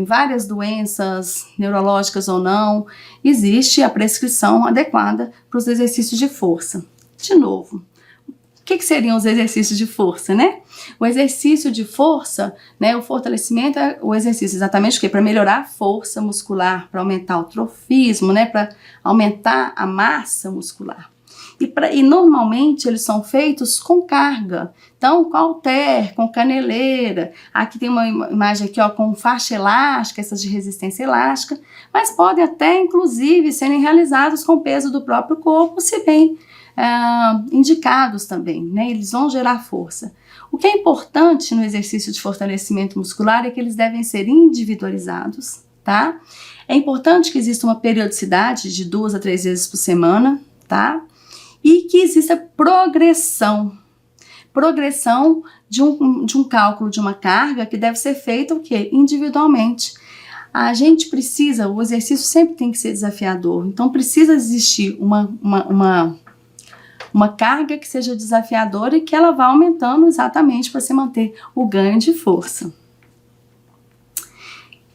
várias doenças neurológicas ou não, existe a prescrição adequada para os exercícios de força. De novo, o que seriam os exercícios de força, né? O exercício de força, né, o fortalecimento é o exercício exatamente o quê? Para melhorar a força muscular, para aumentar o trofismo, né, para aumentar a massa muscular. E normalmente eles são feitos com carga, então com halter, com caneleira, aqui tem uma imagem aqui, ó, com faixa elástica, essas de resistência elástica, mas podem até inclusive serem realizados com o peso do próprio corpo, se bem indicados também, né? Eles vão gerar força. O que é importante no exercício de fortalecimento muscular é que eles devem ser individualizados, tá? É importante que exista uma periodicidade de 2 a 3 vezes por semana, tá? E que exista progressão de um cálculo de uma carga que deve ser feita o quê? Individualmente. A gente precisa, o exercício sempre tem que ser desafiador, então precisa existir uma carga que seja desafiadora e que ela vá aumentando exatamente para se manter o ganho de força.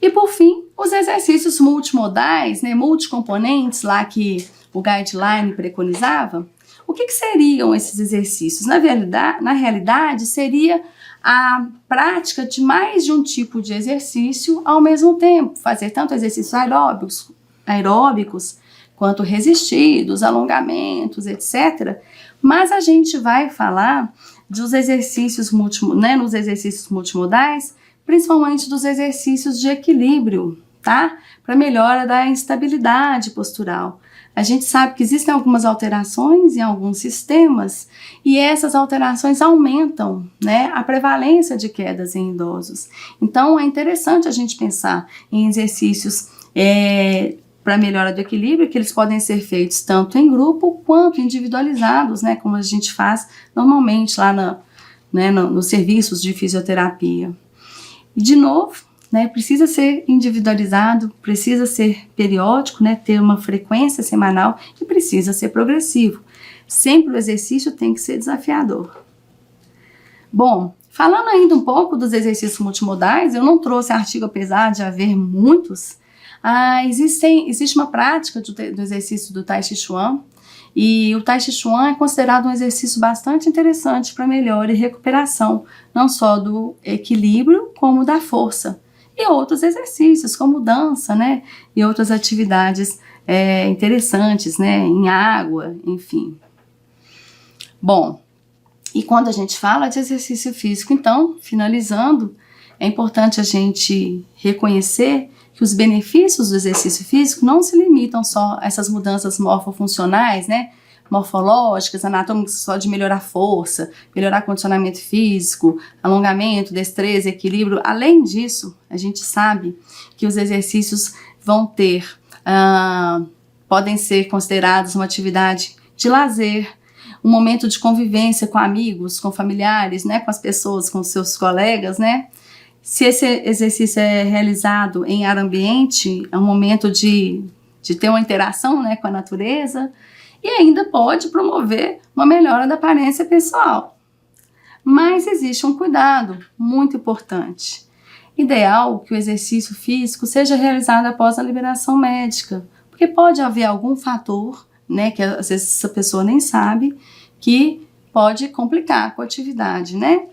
E por fim, os exercícios multimodais, né, multicomponentes, lá que o guideline preconizava. O que seriam esses exercícios? Na realidade, seria a prática de mais de um tipo de exercício ao mesmo tempo, fazer tanto exercícios aeróbicos quanto resistidos, alongamentos, etc. Mas a gente vai falar dos exercícios nos exercícios multimodais, principalmente dos exercícios de equilíbrio, tá? Para melhora da instabilidade postural. A gente sabe que existem algumas alterações em alguns sistemas e essas alterações aumentam, né, a prevalência de quedas em idosos. Então é interessante a gente pensar em exercícios para melhora do equilíbrio, que eles podem ser feitos tanto em grupo quanto individualizados, né, como a gente faz normalmente lá nos serviços de fisioterapia. E de novo, né, precisa ser individualizado, precisa ser periódico, né, ter uma frequência semanal e precisa ser progressivo. Sempre o exercício tem que ser desafiador. Bom, falando ainda um pouco dos exercícios multimodais, eu não trouxe artigo apesar de haver muitos. Existe uma prática do exercício do Tai Chi Chuan, e o Tai Chi Chuan é considerado um exercício bastante interessante para melhora e recuperação, não só do equilíbrio, como da força. E outros exercícios, como dança, né? E outras atividades interessantes, né? Em água, enfim. Bom, e quando a gente fala de exercício físico, então, finalizando, é importante a gente reconhecer que os benefícios do exercício físico não se limitam só a essas mudanças morfofuncionais, né? morfológicas, anatômicas, só de melhorar força, melhorar condicionamento físico, alongamento, destreza, equilíbrio. Além disso, a gente sabe que os exercícios vão ter, podem ser considerados uma atividade de lazer, um momento de convivência com amigos, com familiares, né, com as pessoas, com seus colegas, né? Se esse exercício é realizado em ar ambiente, é um momento de ter uma interação, né, com a natureza, e ainda pode promover uma melhora da aparência pessoal. Mas existe um cuidado muito importante. Ideal que o exercício físico seja realizado após a liberação médica, porque pode haver algum fator, né, que às vezes essa pessoa nem sabe, que pode complicar com a atividade, né?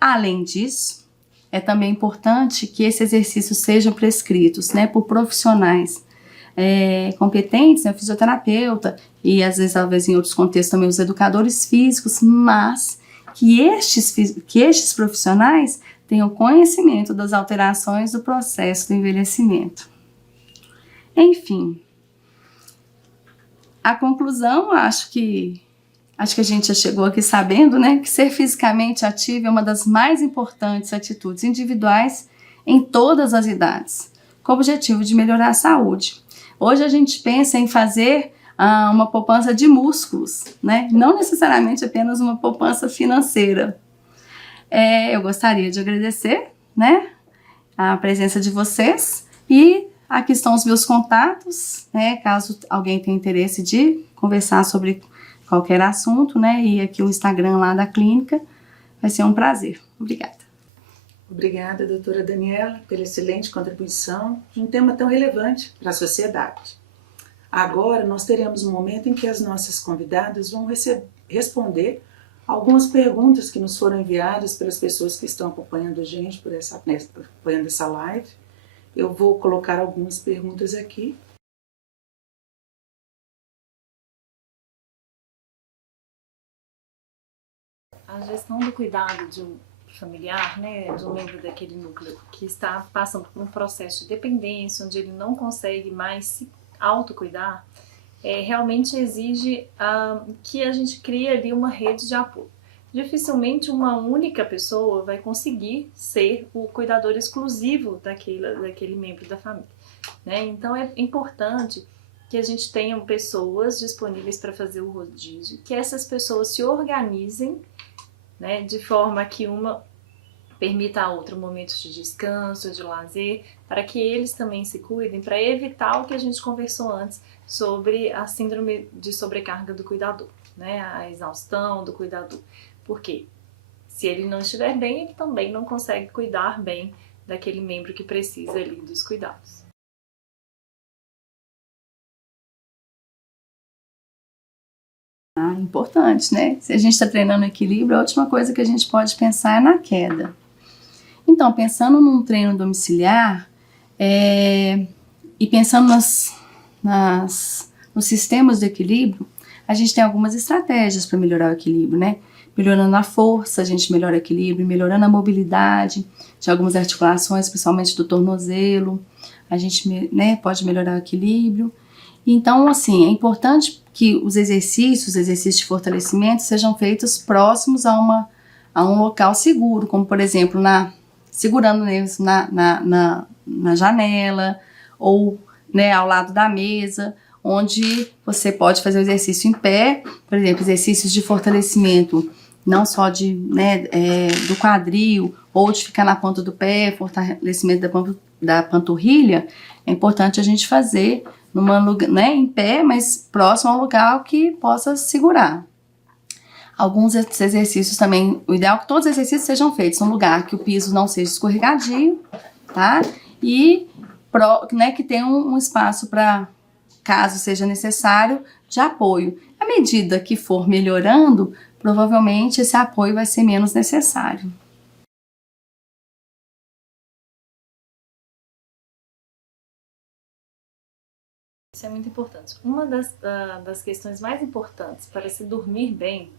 Além disso, é também importante que esses exercícios sejam prescritos, né, por profissionais competentes, né, o fisioterapeuta e às vezes em outros contextos também os educadores físicos, mas que estes profissionais tenham conhecimento das alterações do processo do envelhecimento. Enfim, a conclusão, acho que a gente já chegou aqui sabendo, né, que ser fisicamente ativo é uma das mais importantes atitudes individuais em todas as idades, com o objetivo de melhorar a saúde. Hoje a gente pensa em fazer uma poupança de músculos, né, não necessariamente apenas uma poupança financeira. Eu gostaria de agradecer, né, a presença de vocês e aqui estão os meus contatos, né, caso alguém tenha interesse de conversar sobre qualquer assunto, né, e aqui o Instagram lá da clínica, vai ser um prazer. Obrigada. Obrigada, doutora Daniela, pela excelente contribuição de um tema tão relevante para a sociedade. Agora nós teremos um momento em que as nossas convidadas vão responder algumas perguntas que nos foram enviadas pelas pessoas que estão acompanhando a gente acompanhando essa live. Eu vou colocar algumas perguntas aqui. A gestão do cuidado de um familiar, né, de um membro daquele núcleo que está passando por um processo de dependência, onde ele não consegue mais se autocuidar, realmente exige que a gente crie ali uma rede de apoio. Dificilmente uma única pessoa vai conseguir ser o cuidador exclusivo daquele membro da família, né? Então é importante que a gente tenha pessoas disponíveis para fazer o rodízio, que essas pessoas se organizem, né, de forma que uma permita a outra momentos de descanso, de lazer, para que eles também se cuidem, para evitar o que a gente conversou antes sobre a síndrome de sobrecarga do cuidador, né, a exaustão do cuidador. Porque se ele não estiver bem, ele também não consegue cuidar bem daquele membro que precisa ali dos cuidados. Importante, né? Se a gente está treinando equilíbrio, a última coisa que a gente pode pensar é na queda. Então, pensando num treino domiciliar e pensando nos sistemas de equilíbrio, a gente tem algumas estratégias para melhorar o equilíbrio, né? Melhorando a força, a gente melhora o equilíbrio, melhorando a mobilidade de algumas articulações, principalmente do tornozelo, a gente, né, pode melhorar o equilíbrio. Então, assim, é importante que os exercícios de fortalecimento sejam feitos próximos a um local seguro, como por exemplo, segurando eles na janela ou, né, ao lado da mesa, onde você pode fazer o exercício em pé, por exemplo, exercícios de fortalecimento não só do quadril ou de ficar na ponta do pé, fortalecimento da panturrilha, é importante a gente fazer em pé, mas próximo ao lugar que possa segurar. Alguns exercícios também, o ideal é que todos os exercícios sejam feitos num lugar que o piso não seja escorregadio, tá? E que tenha um espaço para, caso seja necessário, de apoio. À medida que for melhorando, provavelmente esse apoio vai ser menos necessário. Isso é muito importante. Uma das questões mais importantes para se dormir bem,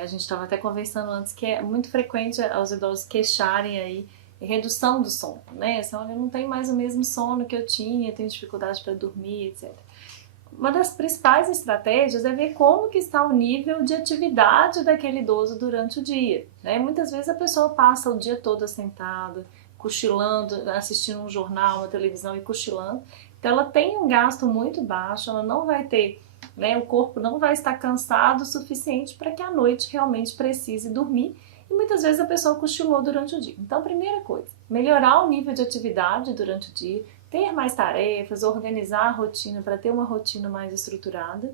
a gente estava até conversando antes, que é muito frequente aos idosos queixarem aí redução do sono, né? Assim, olha, eu não tenho mais o mesmo sono que eu tinha, tenho dificuldade para dormir, etc. uma das principais estratégias é ver como que está o nível de atividade daquele idoso durante o dia, né? Muitas vezes a pessoa passa o dia todo sentada, cochilando, assistindo um jornal, uma televisão e cochilando. Então ela tem um gasto muito baixo, ela não vai ter, né, o corpo não vai estar cansado o suficiente para que à noite realmente precise dormir. E muitas vezes a pessoa cochilou durante o dia. Então, primeira coisa, melhorar o nível de atividade durante o dia, ter mais tarefas, organizar a rotina para ter uma rotina mais estruturada,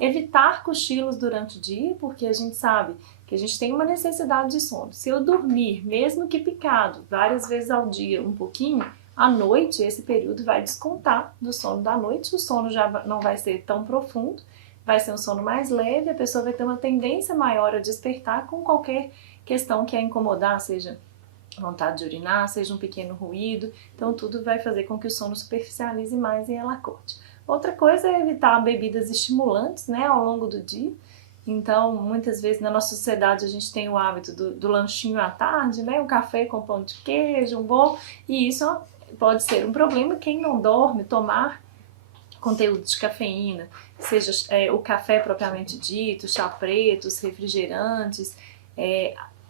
evitar cochilos durante o dia, porque a gente sabe que a gente tem uma necessidade de sono. Se eu dormir, mesmo que picado, várias vezes ao dia, um pouquinho, à noite, esse período vai descontar do sono da noite, o sono já não vai ser tão profundo, vai ser um sono mais leve, a pessoa vai ter uma tendência maior a despertar com qualquer questão que a incomodar, seja vontade de urinar, seja um pequeno ruído, então tudo vai fazer com que o sono superficialize mais e ela acorde. Outra coisa é evitar bebidas estimulantes, né, ao longo do dia. Então, muitas vezes na nossa sociedade a gente tem o hábito do lanchinho à tarde, né, um café com pão de queijo, um bolo, e isso pode ser um problema. Quem não dorme, tomar conteúdo de cafeína, seja o café propriamente dito, chá preto, os refrigerantes,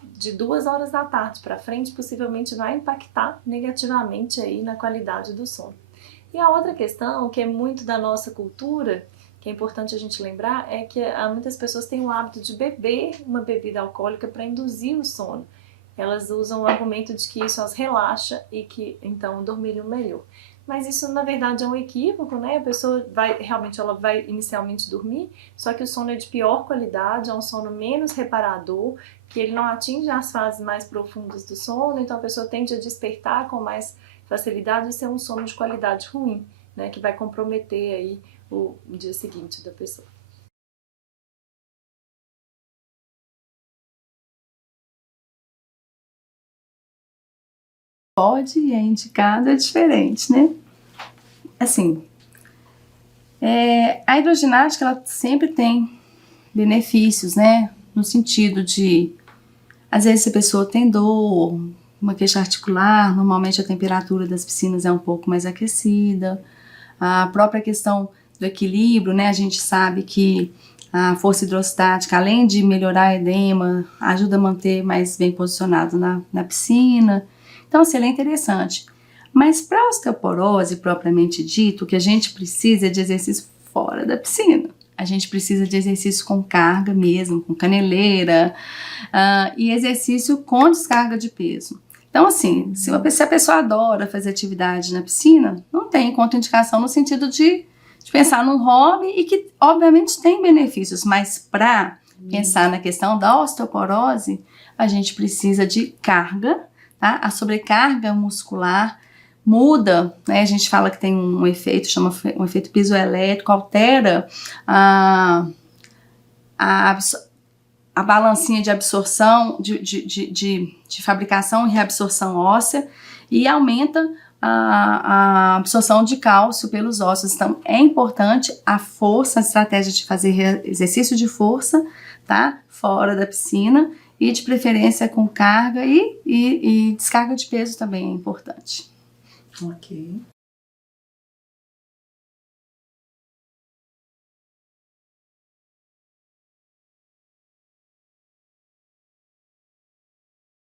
de 2 horas da tarde para frente, possivelmente vai impactar negativamente aí na qualidade do sono. E a outra questão, que é muito da nossa cultura, que é importante a gente lembrar, é que muitas pessoas têm o hábito de beber uma bebida alcoólica para induzir o sono. Elas usam o argumento de que isso as relaxa e que então dormiriam melhor. Mas isso na verdade é um equívoco, né? A pessoa ela vai inicialmente dormir, só que o sono é de pior qualidade, é um sono menos reparador, que ele não atinge as fases mais profundas do sono, então a pessoa tende a despertar com mais facilidade e ser um sono de qualidade ruim, né? Que vai comprometer aí o dia seguinte da pessoa. Pode e é indicado é diferente, né? Assim, a hidroginástica ela sempre tem benefícios, né? No sentido de, às vezes, se a pessoa tem dor, uma queixa articular, normalmente a temperatura das piscinas é um pouco mais aquecida. A própria questão do equilíbrio, né? A gente sabe que a força hidrostática, além de melhorar a edema, ajuda a manter mais bem posicionado na piscina. Então, assim, ela é interessante. Mas para a osteoporose, propriamente dito, o que a gente precisa é de exercício fora da piscina. A gente precisa de exercício com carga mesmo, com caneleira, e exercício com descarga de peso. Então, assim, se a pessoa adora fazer atividade na piscina, não tem contraindicação no sentido de pensar num hobby e que, obviamente, tem benefícios, mas para pensar na questão da osteoporose, a gente precisa de carga, tá? A sobrecarga muscular muda, né? A gente fala que tem um efeito, chama um efeito piezoelétrico, altera a balancinha de absorção, de fabricação e reabsorção óssea e aumenta a absorção de cálcio pelos ossos. Então, é importante a força, a estratégia de fazer exercício de força, tá? Fora da piscina e de preferência com carga e descarga de peso também é importante. Ok.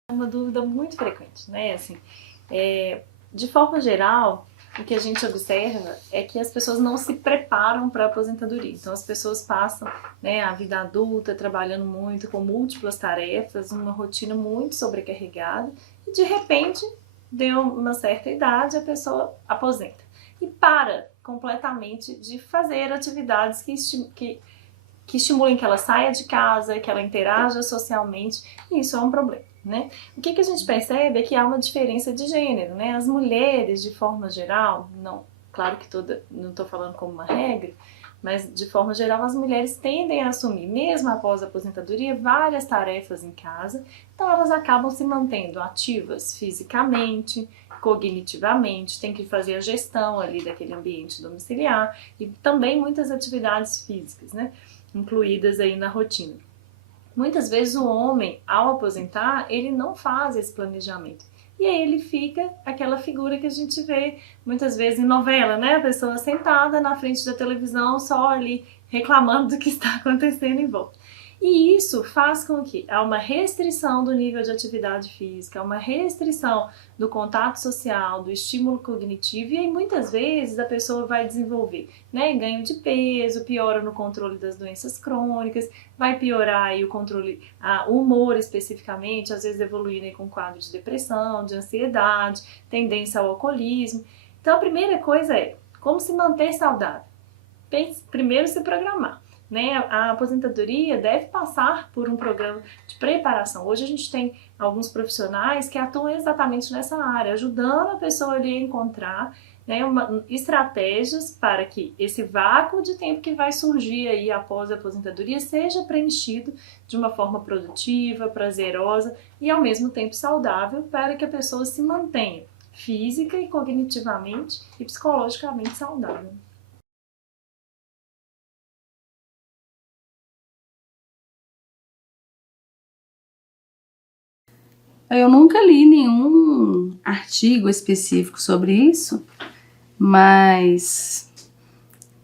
É uma dúvida muito frequente, né? Assim, de forma geral, o que a gente observa é que as pessoas não se preparam para a aposentadoria. Então, as pessoas passam, né, a vida adulta trabalhando muito, com múltiplas tarefas, uma rotina muito sobrecarregada, e de repente, deu uma certa idade, a pessoa aposenta. E para completamente de fazer atividades que estimulem que ela saia de casa, que ela interaja socialmente, e isso é um problema, né? O que a gente percebe é que há uma diferença de gênero, né? As mulheres, de forma geral, claro que não estou falando como uma regra, mas de forma geral as mulheres tendem a assumir, mesmo após a aposentadoria, várias tarefas em casa, então elas acabam se mantendo ativas fisicamente, cognitivamente, tem que fazer a gestão ali daquele ambiente domiciliar e também muitas atividades físicas, né, incluídas aí na rotina. Muitas vezes o homem, ao aposentar, ele não faz esse planejamento. e aí ele fica aquela figura que a gente vê muitas vezes em novela, né? A pessoa sentada na frente da televisão, só ali reclamando do que está acontecendo em volta. E isso faz com que há uma restrição do nível de atividade física, uma restrição do contato social, do estímulo cognitivo, e aí muitas vezes a pessoa vai desenvolver, né, ganho de peso, piora no controle das doenças crônicas, vai piorar aí o controle, o humor especificamente, às vezes evoluindo aí com quadro de depressão, de ansiedade, tendência ao alcoolismo. Então a primeira coisa é como se manter saudável. Primeiro se programar. Né, a aposentadoria deve passar por um programa de preparação. Hoje a gente tem alguns profissionais que atuam exatamente nessa área, ajudando a pessoa ali a encontrar, né, estratégias para que esse vácuo de tempo que vai surgir aí após a aposentadoria seja preenchido de uma forma produtiva, prazerosa e ao mesmo tempo saudável, para que a pessoa se mantenha física e cognitivamente e psicologicamente saudável. Eu nunca li nenhum artigo específico sobre isso, mas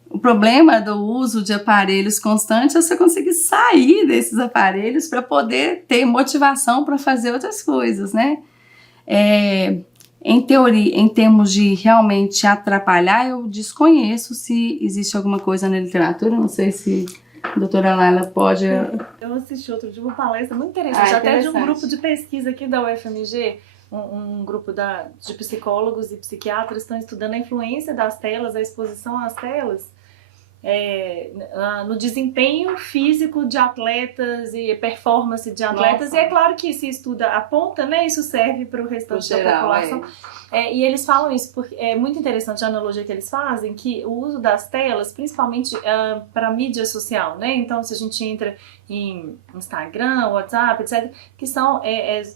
o problema do uso de aparelhos constantes é você conseguir sair desses aparelhos para poder ter motivação para fazer outras coisas, né? Em teoria, em termos de realmente atrapalhar, eu desconheço se existe alguma coisa na literatura, não sei se a doutora Laila pode... Eu assisti outro dia uma palestra muito interessante, até de um grupo de pesquisa aqui da UFMG, um grupo de psicólogos e psiquiatras estão estudando a influência das telas, a exposição às telas, no desempenho físico de atletas e performance de atletas. Nossa. E é claro que se estuda a ponta, né, isso serve para o restante da população. E eles falam isso, porque é muito interessante a analogia que eles fazem, que o uso das telas, principalmente para mídia social, né? Então, se a gente entra em Instagram, WhatsApp, etc., que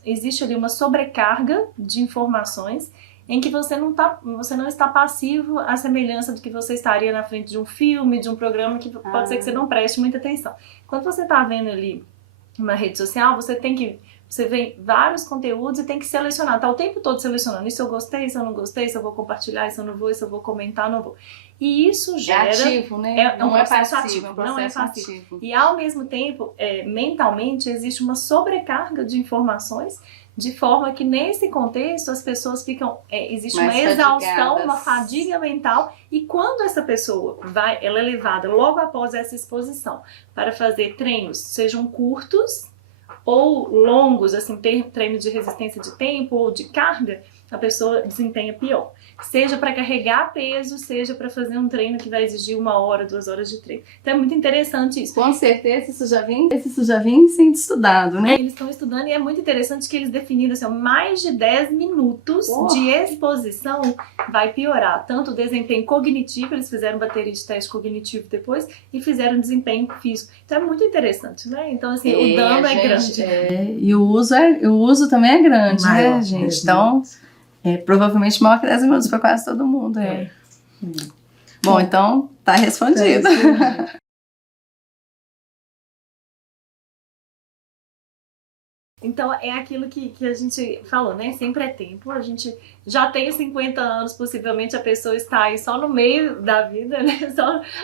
existe ali uma sobrecarga de informações em que você não está passivo à semelhança do que você estaria na frente de um filme, de um programa que pode ser que você não preste muita atenção. Quando você está vendo ali uma rede social, você vê vários conteúdos e tem que selecionar, tá o tempo todo selecionando, isso eu gostei, isso eu não gostei, isso eu vou compartilhar, isso eu não vou, isso eu vou comentar, não vou. E isso gera... É ativo, né? Não é passivo, não é passivo. E ao mesmo tempo, mentalmente, existe uma sobrecarga de informações, de forma que nesse contexto as pessoas ficam, existe uma exaustão, uma fadiga mental, e quando essa pessoa ela é levada logo após essa exposição para fazer treinos, sejam curtos ou longos, assim, treinos de resistência de tempo ou de carga, a pessoa desempenha pior. Seja para carregar peso, seja para fazer um treino que vai exigir 1 hora, 2 horas de treino. Então é muito interessante isso. Com certeza isso já vem sendo estudado, né? Eles estão estudando e é muito interessante que eles definiram assim, mais de 10 minutos de exposição vai piorar. Tanto o desempenho cognitivo, eles fizeram bateria de teste cognitivo depois e fizeram desempenho físico. Então é muito interessante, né? Então assim, o dano é grande. E o uso também é grande, maior, né, gente? Então... provavelmente maior que 10 minutos para quase todo mundo. Bom, então tá respondido. Então é aquilo que a gente falou, né? Sempre é tempo. A gente já tem 50 anos, possivelmente a pessoa está aí só no meio da vida, né?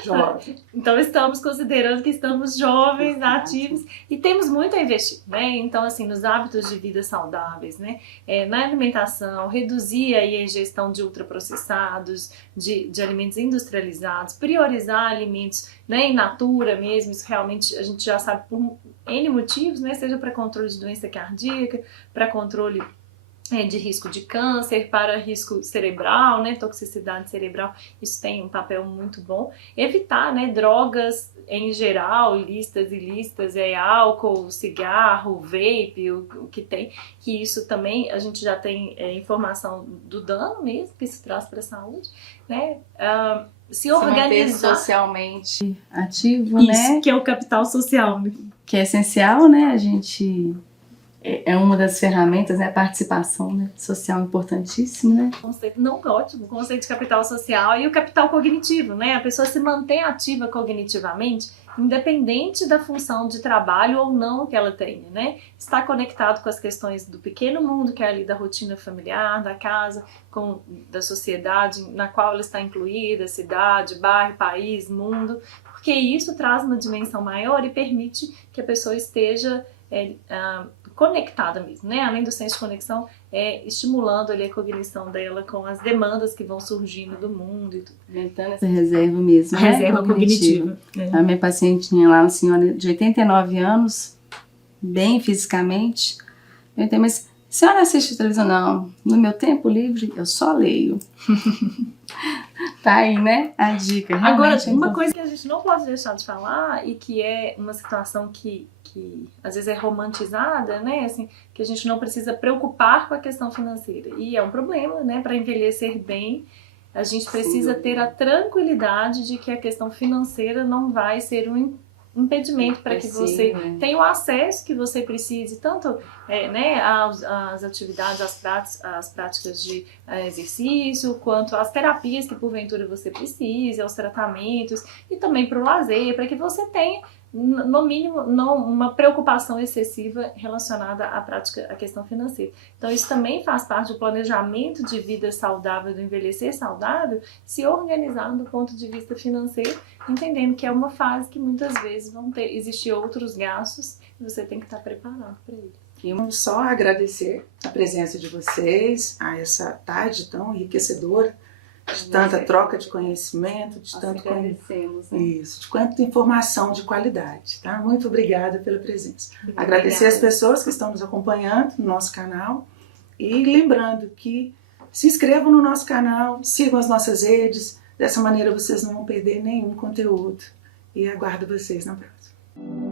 Jovem. Então estamos considerando que estamos jovens, ativos e temos muito a investir, né? Então assim, nos hábitos de vida saudáveis, né? Na alimentação, reduzir aí a ingestão de ultraprocessados, de alimentos industrializados, priorizar alimentos, né, in natura mesmo. Isso realmente a gente já sabe por N motivos, né? Seja para controle de doença cardíaca, para controle de risco de câncer, para risco cerebral, né, toxicidade cerebral, isso tem um papel muito bom. Evitar, né, drogas em geral, ilícitas, álcool, cigarro, vape, o que tem, que isso também a gente já tem informação do dano mesmo que isso traz para a saúde, né? Se organizar socialmente ativo, isso, né? Que é o capital social, né? Que é essencial, né? A gente é uma das ferramentas, né? A participação, né? Social importantíssima, né? Conceito não ótimo, o conceito de capital social e o capital cognitivo, né? A pessoa se mantém ativa cognitivamente, independente da função de trabalho ou não que ela tenha, né? Está conectado com as questões do pequeno mundo, que é ali da rotina familiar, da casa, da sociedade na qual ela está incluída, cidade, bairro, país, mundo, porque isso traz uma dimensão maior e permite que a pessoa esteja conectada mesmo, né? Além do senso de conexão, estimulando ali a cognição dela com as demandas que vão surgindo do mundo e tudo. Inventando essa reserva mesmo, A reserva cognitiva. A minha pacientinha lá, uma senhora de 89 anos, bem fisicamente, eu perguntei, mas a senhora assiste televisão? Não, no meu tempo livre eu só leio. Tá aí, né? A dica. Agora, uma coisa que a gente não pode deixar de falar e que é uma situação que às vezes é romantizada, né? Assim, que a gente não precisa preocupar com a questão financeira. E é um problema, né? Para envelhecer bem, a gente precisa ter a tranquilidade de que a questão financeira não vai ser um impedimento para que você tenha o acesso que você precise, tanto né, às atividades, às práticas de exercício, quanto às terapias que porventura você precise, aos tratamentos e também para o lazer, para que você tenha no mínimo não uma preocupação excessiva relacionada à questão financeira. Então isso também faz parte do planejamento de vida saudável, do envelhecer saudável, se organizar do ponto de vista financeiro, entendendo que é uma fase que muitas vezes vão existir outros gastos e você tem que estar preparado para ele. E vamos só agradecer a presença de vocês a essa tarde tão enriquecedora, de tanta troca de conhecimento, de tanto isso, de quanta informação de qualidade, tá? Muito obrigada pela presença. Agradecer as pessoas que estão nos acompanhando no nosso canal e lembrando que se inscrevam no nosso canal, sigam as nossas redes, dessa maneira vocês não vão perder nenhum conteúdo e aguardo vocês na próxima.